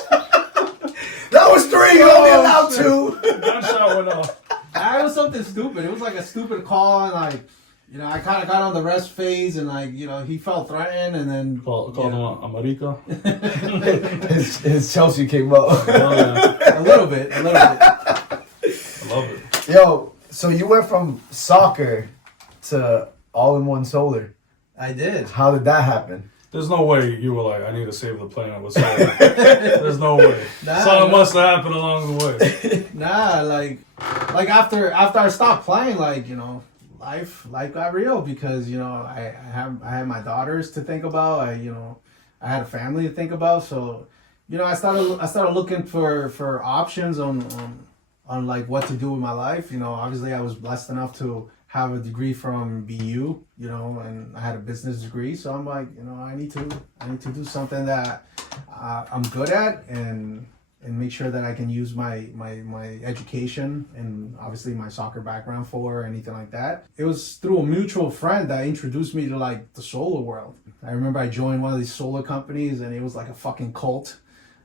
That was 3. You only allowed 2. Gunshot went off. It was something stupid. It was like a stupid call, and like, I kind of got on the rest phase, and like, he felt threatened, and then Called him America. his Chelsea came up. Oh, yeah. a little bit. I love it. Yo, so you went from soccer to all-in-one solar. I did. How did that happen? There's no way you were like, I need to save the planet with solar. There's no way. Something must have happened along the way. Nah, like after I stopped playing, like life got real because I had my daughters to think about. I had a family to think about. So I started looking for options on like what to do with my life. Obviously I was blessed enough to have a degree from BU, and I had a business degree. So I'm like, I need to do something that I'm good at and make sure that I can use my education and obviously my soccer background for or anything like that. It was through a mutual friend that introduced me to like the solar world. I remember I joined one of these solar companies and it was like a fucking cult.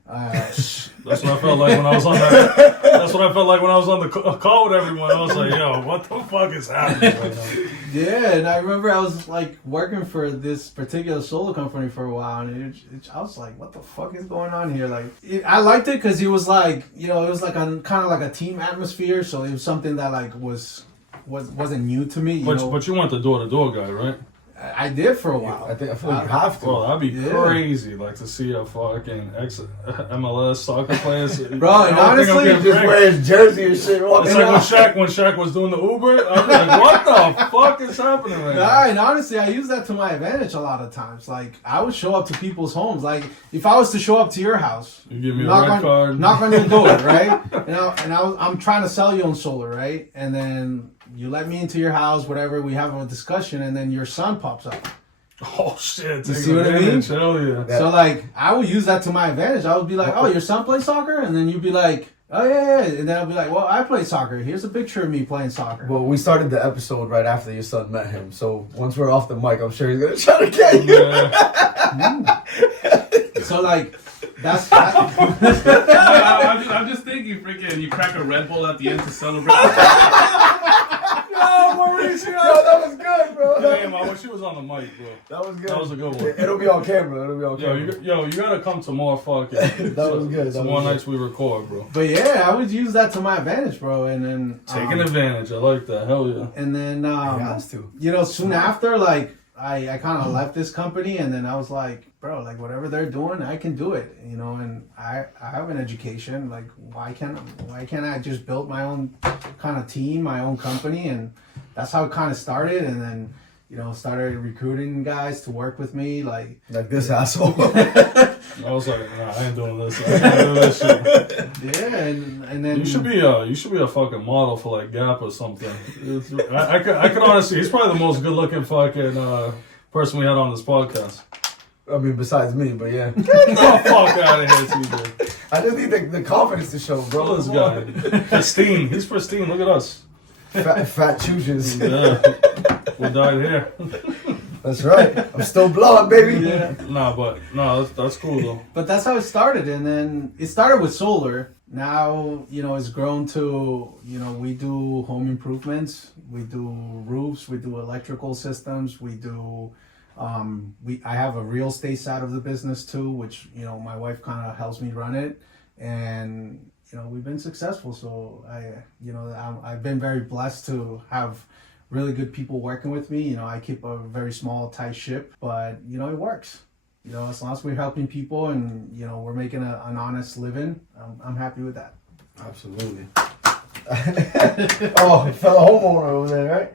That's what I felt like when I was on that. That's what I felt like when I was on the call with everyone. I was like, yo, what the fuck is happening right now? Yeah, and I remember I was like working for this particular solar company for a while, and I was like, what the fuck is going on here? Like, I liked it because it was like, it was like a kind of like a team atmosphere. So it was something that like wasn't new to me. But you weren't the door-to-door guy, right? I did for a while. I feel like you have to. Well, that'd be crazy, like to see a fucking MLS soccer players. Bro, and honestly, He just wear his jersey and shit. It's like when Shaq was doing the Uber. I was like, what the fuck is happening right now? And honestly, I use that to my advantage a lot of times. Like, I would show up to people's homes. Like, if I was to show up to your house, you give me a red card, knock on your door, right? I'm trying to sell you on solar, right? And then you let me into your house, whatever. We have a discussion, and then your son pops up. Oh shit! You see what I mean? Hell yeah. So like, I would use that to my advantage. I would be like, "Oh, your son plays soccer," and then you'd be like, "Oh yeah," and then I'll be like, "Well, I play soccer. Here's a picture of me playing soccer." Well, we started the episode right after your son met him, so once we're off the mic, I'm sure he's gonna try to get you. Yeah. So like, that's. I'm just thinking, freaking, you crack a Red Bull at the end to celebrate. Yo, Mauricio! Yo, that was good, bro. Damn, I wish he was on the mic, bro. That was good. That was a good one. It'll be on camera. You gotta come to more fucking. That was good. Some more nights we record, bro. But yeah, I would use that to my advantage, bro. And then Taking advantage, I like that. Hell yeah. And then has to. Soon after, like I kind of left this company, and then I was like, bro, like whatever they're doing, I can do it, and I have an education. Like why can't I just build my own kind of team, my own company, and that's how it kind of started, and then started recruiting guys to work with me, like this asshole. I was like, nah, I ain't doing this. I can't do this shit. Yeah, and then you should be a fucking model for like Gap or something. I could honestly, he's probably the most good looking fucking person we had on this podcast. I mean, besides me, but yeah. Get the fuck out of here, TJ. I just need the confidence to show, bro. This guy, pristine. He's pristine. Look at us. Fat chooches. Yeah, we died here. That's right. I'm still blonde, baby. Yeah. No, that's cool though. But that's how it started, and then it started with solar. Now, it's grown to, we do home improvements, we do roofs, we do electrical systems, we do, I have a real estate side of the business too, which, my wife kind of helps me run it. and we've been successful. So I've been very blessed to have really good people working with me. I keep a very small, tight ship, but it works. As long as we're helping people and we're making an honest living, I'm happy with that. Absolutely. Oh, fellow homeowner over there, right?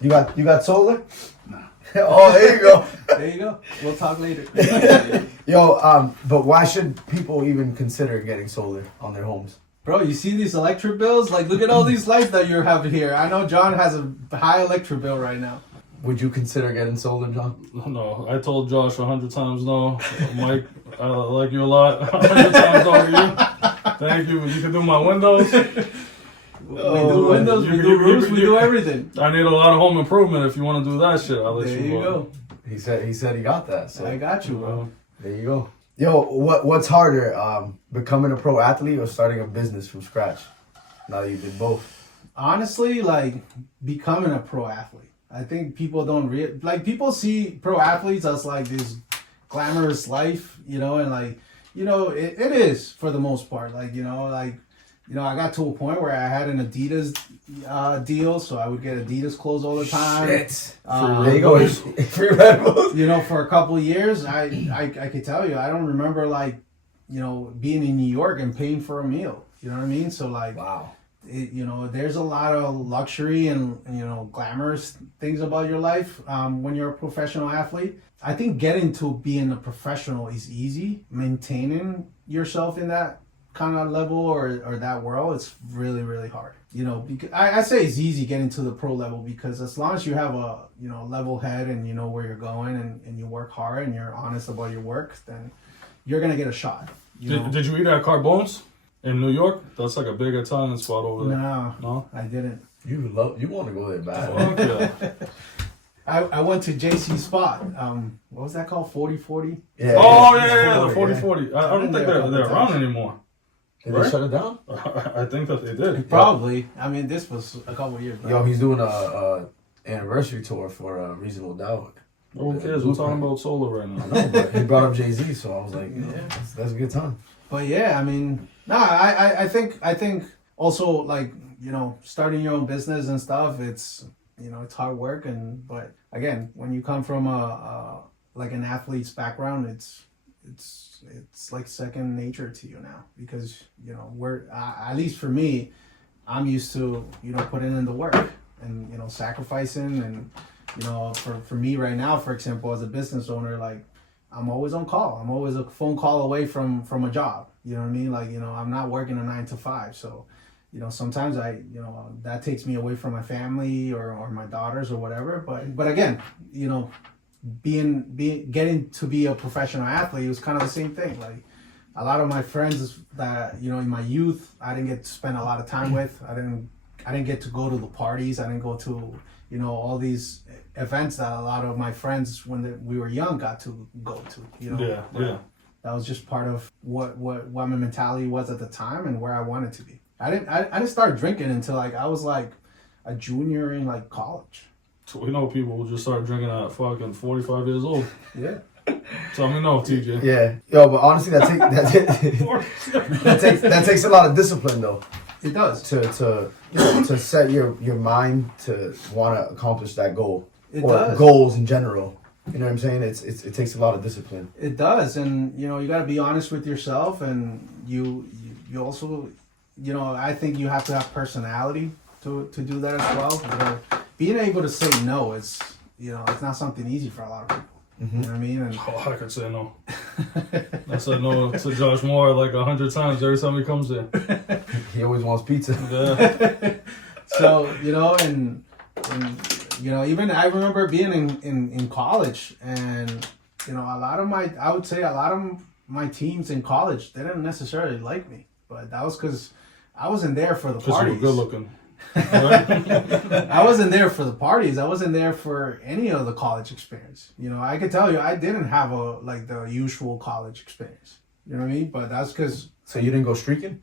You got solar? No. Oh, there you go. There you go. We'll talk later. Yo, but why should people even consider getting solar on their homes? Bro, you see these electric bills? Like, look at all these lights that you have here. I know John has a high electric bill right now. Would you consider getting solar, John? No, I told Josh 100 times no. Mike, I like you a lot. 100 times no to you. Thank you. You can do my windows. We do windows, we do roofs, we do everything. I need a lot of home improvement. If you want to do that shit, I'll let There you you go. He said he got that. So I got you, bro. there you go. Yo, what's harder, becoming a pro athlete or starting a business from scratch? Now that you did both. Honestly, like, becoming a pro athlete. I think people don't people see pro athletes as like this glamorous life, and like, it is for the most part. Like, I got to a point where I had an Adidas deal, so I would get Adidas clothes all the time. Shit. There you go. Free Red Bulls. For a couple of years, I could tell you, I don't remember like, being in New York and paying for a meal. You know what I mean? So like, Wow. There's a lot of luxury and glamorous things about your life when you're a professional athlete. I think getting to being a professional is easy. Maintaining yourself in that kind of level or that world, it's really, really hard. Because I say it's easy getting to the pro level, because as long as you have a level head and you know where you're going and you work hard and you're honest about your work, then you're gonna get a shot. Did you eat at Carbone's in New York? That's like a big Italian spot over there. No, I didn't. You want to go there bad. Fuck yeah. I went to JC Spot. What was that called? 40-40? Yeah. Oh yeah, the 40-40. I don't think they're around anymore. Did they shut it down? I think that they did. Probably. I mean, this was a couple of years back. Yo, he's doing a anniversary tour for Reasonable Doubt. Who cares? We're talking about solar right now. No, but he brought up Jay-Z, so I was like, yeah, that's a good time. But yeah, I mean, I think also, like, starting your own business and stuff, it's hard work, but again, when you come from like an athlete's background, it's like second nature to you now, because we're at least for me, I'm used to putting in the work and sacrificing, and for me right now, for example, as a business owner, like, I'm always on call. I'm always a phone call away from a job. You know what I mean? Like, I'm not working a 9 to 5. So, sometimes that takes me away from my family or my daughters or whatever. But again, getting to be a professional athlete was kind of the same thing. Like, a lot of my friends that, in my youth, I didn't get to spend a lot of time with. I didn't get to go to the parties. I didn't go to, all these events that a lot of my friends when we were young got to go to. Yeah. That was just part of what my mentality was at the time and where I wanted to be. I didn't start drinking until like I was like a junior in like college. So we know people who just start drinking at fucking 45 years old. Yeah. Tell me no, TJ. Yeah. Yo, but honestly, that takes a lot of discipline though. It does. To set your mind to want to accomplish that goal. It or does. Goals in general. You know what I'm saying? It takes a lot of discipline. It does, and you got to be honest with yourself, and you also, I think you have to have personality to do that as well. Being able to say no is, it's not something easy for a lot of people. Mm-hmm. You know what I mean? And Oh, I could say no. I said no to Josh Moore like 100 times every time he comes there. He always wants pizza. Yeah. So, and even I remember being in college, and I would say a lot of my teams in college, they didn't necessarily like me, but that was because I wasn't there for the parties. Because you were good looking. I wasn't there for the parties. I wasn't there for any of the college experience. I could tell you I didn't have the usual college experience. You know what I mean? But that's because. So you didn't go streaking?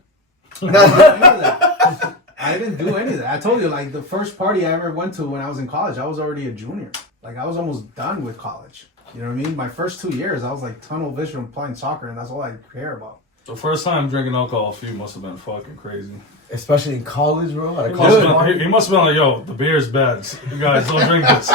I didn't do any of that. I told you, like, the first party I ever went to when I was in college, I was already a junior. Like, I was almost done with college. You know what I mean? My first 2 years, I was like tunnel vision playing soccer, and that's all I care about. The first time drinking alcohol for you must have been fucking crazy. Especially in college, bro. At a He college must, party. he must have been like, yo, the beer's bad. You guys, don't drink this.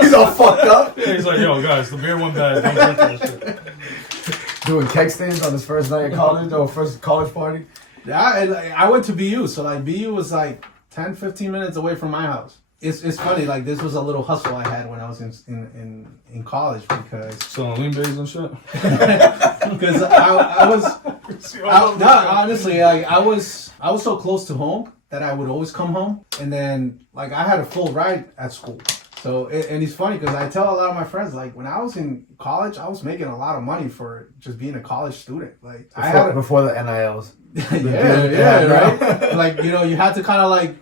He's all fucked up. Yeah, he's like, yo, guys, the beer went bad. Don't drink that shit. Doing keg stands on his first night of college or first college party. Yeah, I went to BU, so like BU was like 10, 15 minutes away from my house. It's funny, like this was a little hustle I had when I was in college because Selling lean bays and shit. because I was no, honestly, like I was so close to home that I would always come home, and then like I had a full ride at school. So and it's funny because I tell a lot of my friends, like when I was in college, I was making a lot of money for just being a college student. Like Before the NILs. yeah, right. Like you had to kind of like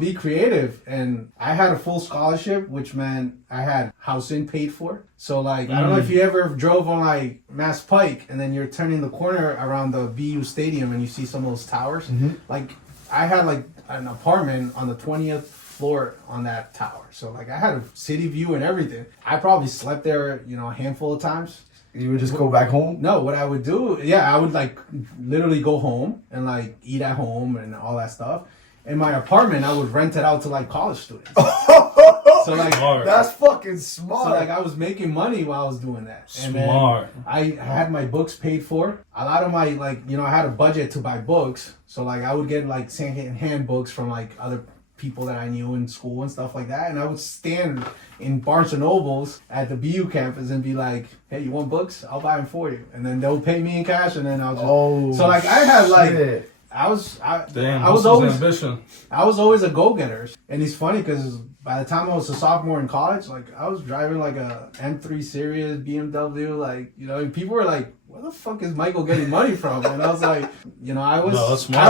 be creative, and I had a full scholarship, which meant I had housing paid for. So like I don't know if you ever drove on like Mass Pike, and then you're turning the corner around the BU Stadium, and you see some of those towers. Like I had like an apartment on the 20th floor on that tower, so like I had a city view and everything. I probably slept there a handful of times. You would just go back home? No, what I would do, I would like literally go home and like eat at home and all that stuff. In my apartment, I would rent it out to like college students. So like that's fucking smart. So like I was making money while I was doing that. And Smart. then I had my books paid for. A lot of my I had a budget to buy books. So like I would get like second-hand books from like other people that I knew in school and stuff like that, and I would stand in Barnes and Nobles at the BU campus and be like, "Hey, you want books? I'll buy them for you." And then they'll pay me in cash, and then I'll just. So like I had like shit. I was always ambition. I was always a go-getter, and it's funny because by the time I was a sophomore in college, like I was driving like a M3 Series BMW, like and people were like, "Where the fuck is Michael getting money from?" And I was like, I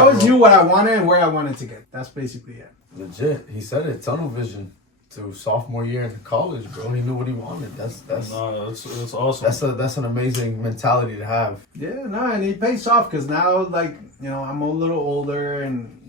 always knew what I wanted and where I wanted to get. That's basically it. Legit, he said it. Tunnel vision to sophomore year in college, bro. He knew what he wanted. That's awesome. That's an amazing mentality to have. Yeah, no, and it pays off because now, like I'm a little older, and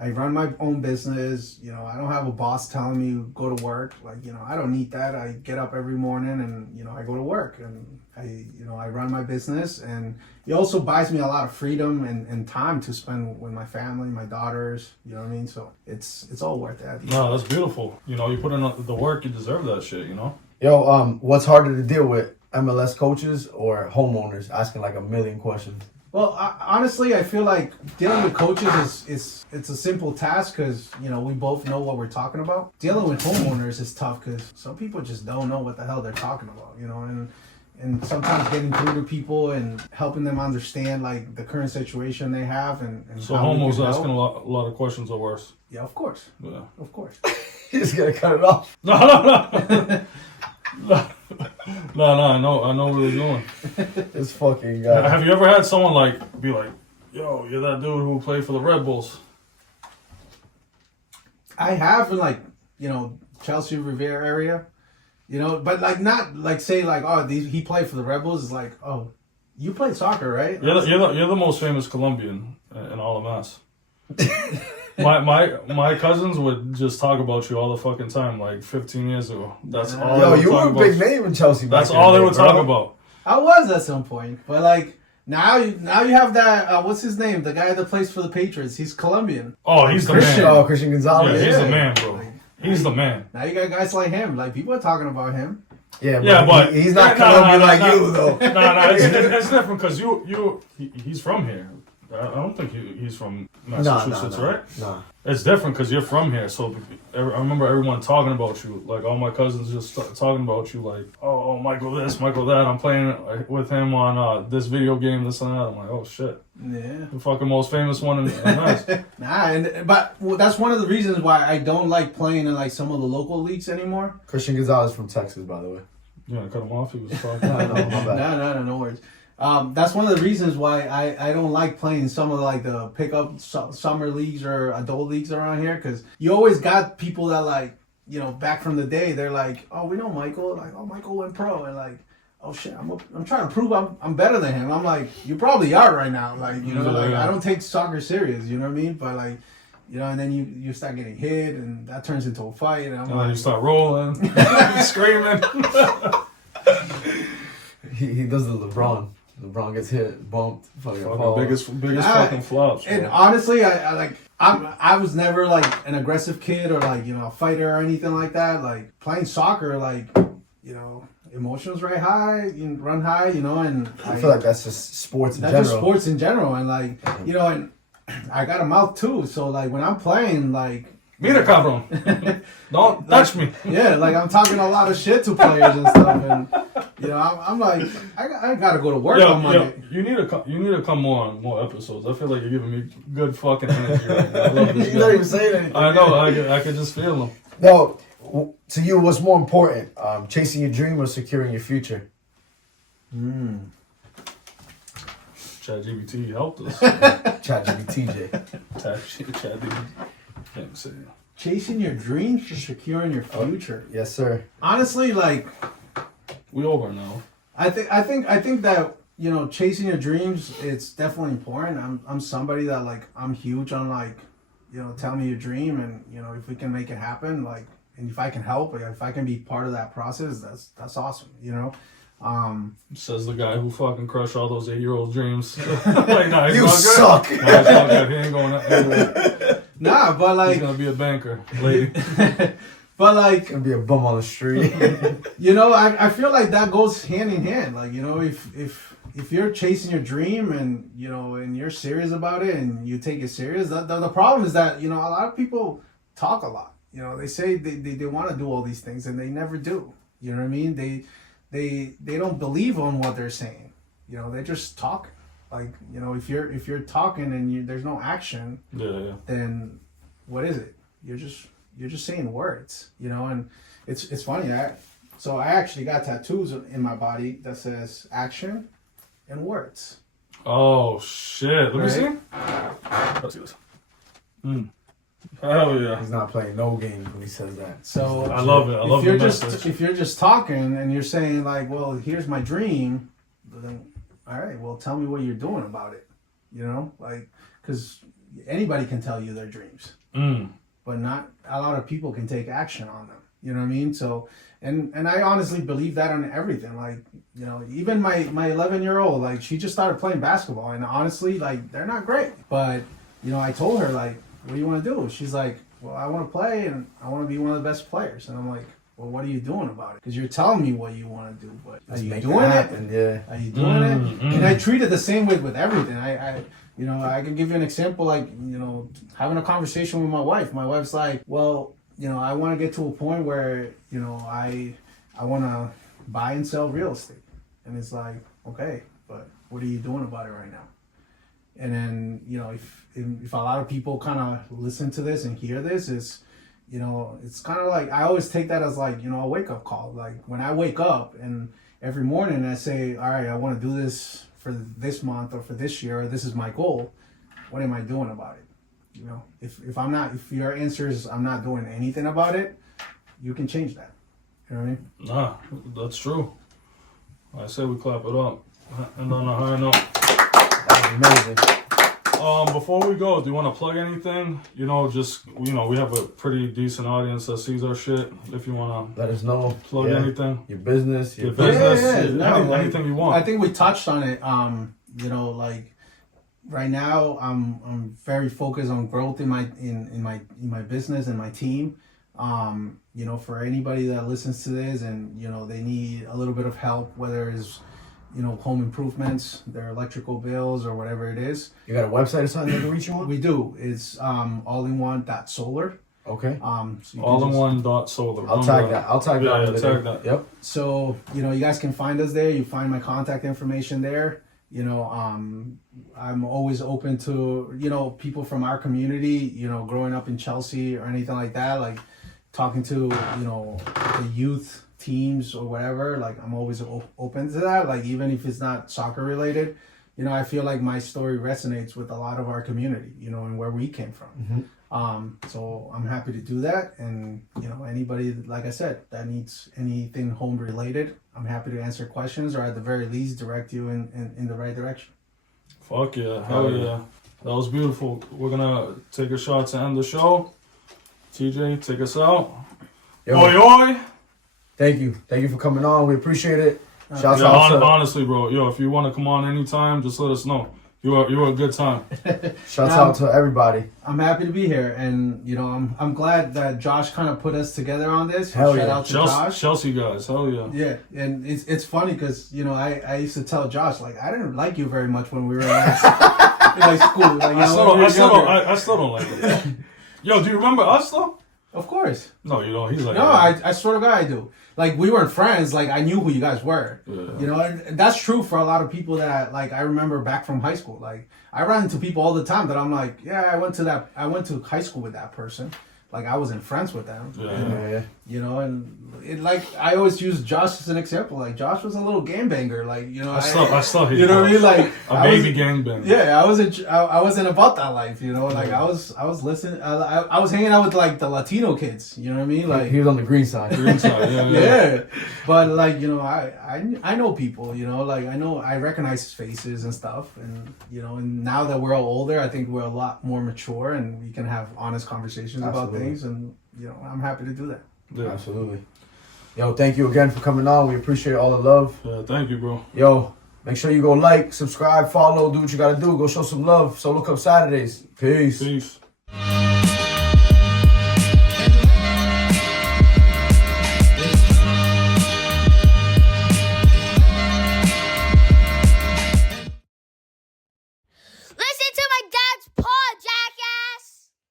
I run my own business. I don't have a boss telling me go to work. Like I don't need that. I get up every morning and I go to work, and I run my business, and it also buys me a lot of freedom and time to spend with my family, my daughters. You know what I mean? So it's all worth it. No, that's beautiful. You put in the work, you deserve that shit. Yo, what's harder to deal with, MLS coaches or homeowners asking like a million questions? Well, honestly, I feel like dealing with coaches is a simple task because we both know what we're talking about. Dealing with homeowners is tough because some people just don't know what the hell they're talking about. And sometimes getting through to people and helping them understand like the current situation they have and so homeowners asking a lot of questions or worse. Yeah, of course. Yeah, of course. You just gotta cut it off. No. No, I know where we're going. This fucking guy. Have you ever had someone like be like, "Yo, you're that dude who played for the Red Bulls"? I have in like Chelsea Revere area. But like not like say like he played for the Rebels. It's like, oh, you played soccer, right? You're the most famous Colombian in all of Mass. my cousins would just talk about you all the fucking time, like 15 years ago. That's all. Yo, you were a big name in Chelsea. That's all they would talk about. I was at some point, but like now you have that. What's his name? The guy that plays for the Patriots. He's Colombian. Oh, he's the Christian. man. Oh, Christian Gonzalez. Yeah, he's the man, bro. He's the man. Now you got guys like him. Like people are talking about him. Yeah, but he's not Colombian like you though. No, it's different because he's from here. I don't think he's from Massachusetts, right? No. It's different because you're from here. So I remember everyone talking about you. Like all my cousins just talking about you. Like, oh, Michael this, Michael that. I'm playing with him on this video game, this and that. I'm like, oh shit. Yeah. The fucking most famous one in Mass. But that's one of the reasons why I don't like playing in like some of the local leagues anymore. Christian Gonzalez from Texas, by the way. You gonna cut him off? He was talking. No, my bad. No worries. That's one of the reasons why I don't like playing some of like the pickup summer leagues or adult leagues around here because you always got people that like back from the day they're like, oh, we know Michael, like, oh, Michael went pro, and like, oh shit, I'm trying to prove I'm better than him. I'm like, you probably are right now, like like I don't take soccer serious, you know what I mean? But like and then you start getting hit and that turns into a fight, and then you start rolling, screaming. He does the LeBron. LeBron gets hit, bumped, fucking Fucking falls. biggest Nah, fucking flops. And Bro. honestly, I was never like an aggressive kid or like, you know, a fighter or anything like that. Like playing soccer, like, you know, emotions right high, you run high, you know, and I feel like that's just sports in that's general. just sports in general. And like, you know, and I got a mouth too. So like when I'm playing, like, Mira, cabrón. Don't touch me. yeah, like I'm talking a lot of shit to players and stuff. And, you know, I'm like, I gotta go to work on Monday. You need to come more episodes. I feel like you're giving me good fucking energy right now. I love this You're not guy. even saying anything. I know. I could just feel him. No, to you, what's more important? Chasing your dream or securing your future? ChatGPT helped us. ChatGPT. ChatGPT. Can't say it. Chasing your dreams or securing your future. Yes, sir. Honestly, like, We over now. I think that, you know, chasing your dreams, it's definitely important. I'm somebody that, like, I'm huge on, like, you know, tell me your dream, and, you know, if we can make it happen, like, and if I can help, if I can be part of that process, that's awesome, you know. Says the guy who fucking crushed all those 8-year-old dreams. Like, nah, he's You not suck. good. Nah, he's not good. He ain't going anywhere. Nah, but He's like, gonna be a banker, lady. but like, Gonna be a bum on the street. you know, I feel like that goes hand in hand. Like, you know, if you're chasing your dream and, you know, and you're serious about it and you take it serious, the problem is that, you know, a lot of people talk a lot. You know, they say they want to do all these things and they never do. You know what I mean? They don't believe on what they're saying. You know, they just talk. Like, you know, if you're talking and there's no action, Yeah. then what is it? You're just saying words, you know. And it's funny. I actually got tattoos in my body that says action and words. Oh shit! Let me Right? see. Let's see this. Hell yeah! He's not playing no games when he says that. So I love it. I love the message. if you're just talking and you're saying like, well, here's my dream, then all right, well, tell me what you're doing about it. You know, like, because anybody can tell you their dreams, but not a lot of people can take action on them. You know what I mean? So, and I honestly believe that on everything. Like, you know, even my 11-year-old, like, she just started playing basketball, and honestly, like, they're not great. But, you know, I told her, like, what do you want to do? She's like, well, I want to play, and I want to be one of the best players. And I'm like, well, what are you doing about it? Because you're telling me what you want to do, but are you doing it? Yeah. Are you doing it? And I treat it the same way with everything. I you know, I can give you an example, like, you know, having a conversation with my wife. My wife's like, well, you know, I want to get to a point where, you know, I want to buy and sell real estate. And it's like, okay, but what are you doing about it right now? And then, you know, if a lot of people kind of listen to this and hear this, it's, you know, it's kind of like, I always take that as like, you know, a wake-up call. Like, when I wake up and every morning I say, all right, I want to do this for this month or for this year, or this is my goal, what am I doing about it? You know, if your answer is I'm not doing anything about it, you can change that. You know what I mean? Nah, that's true. I say we clap it up. And on a high note. That's amazing. Before we go, do you want to plug anything? You know, just, you know, we have a pretty decent audience that sees our shit. If you want to Let us know. plug anything. Your business. Your business. No, Anything you want. I think we touched on it. You know, like, right now I'm very focused on growth in my business and my team. You know, for anybody that listens to this and, you know, they need a little bit of help, whether it's, you know, home improvements, their electrical bills, or whatever it is. You got a website or something they can reach you on? We do. It's allinone.solar. Okay. So allinone.solar. I'll tag that. I'll tag that. Yeah, in the tag video. that. Yep. So, you know, you guys can find us there. You find my contact information there. You know, I'm always open to, you know, people from our community, you know, growing up in Chelsea or anything like that, like talking to, you know, the youth teams or whatever. Like, I'm always open to that. Like, even if it's not soccer related, you know, I feel like my story resonates with a lot of our community, you know, and where we came from. So I'm happy to do that. And, you know, anybody, like I said, that needs anything home related, I'm happy to answer questions, or at the very least direct you in the right direction. Fuck yeah. Hell yeah. That was beautiful. We're going to take a shot to end the show. TJ, take us out. Yo. Oi, oi. Thank you. Thank you for coming on. We appreciate it. Shouts Yeah, out to honestly, bro. Yo, if you want to come on anytime, just let us know. You're a good time. shouts out to everybody. I'm happy to be here, and you know, I'm glad that Josh kind of put us together on this. Hell Shout yeah. out to Josh. Chelsea guys, hell yeah. Yeah, and it's funny because you know I used to tell Josh like I didn't like you very much when we were in like school. Like, you know, when we were younger. I still don't like it. Yo, do you remember us though? Of course. No, you don't. He's like, No, I swear to God I do. Like we weren't friends. Like I knew who you guys were. Yeah. You know, and that's true for a lot of people that like I remember back from high school. Like I run into people all the time that I'm like, yeah, I went to high school with that person. Like I wasn't friends with them. Yeah. And, Yeah. you know, and it like I always use Josh as an example. Like Josh was a little gangbanger. Like you know, I still hate you know what I mean? Like a baby gangbang. Yeah, I wasn't about that life. You know, like I was listening. I was hanging out with like the Latino kids. You know what I mean? Like He was on the green side. Green side, yeah. yeah, but like you know, I know people. You know, like I recognize faces and stuff, and you know, and now that we're all older, I think we're a lot more mature, and we can have honest conversations about Absolutely. things, and you know, I'm happy to do that. Yeah. Absolutely. Yo, thank you again for coming on. We appreciate all the love. Yeah, thank you, bro. Yo, make sure you go like, subscribe, follow, do what you gotta do. Go show some love. Solo Cup Saturdays. Peace. Peace.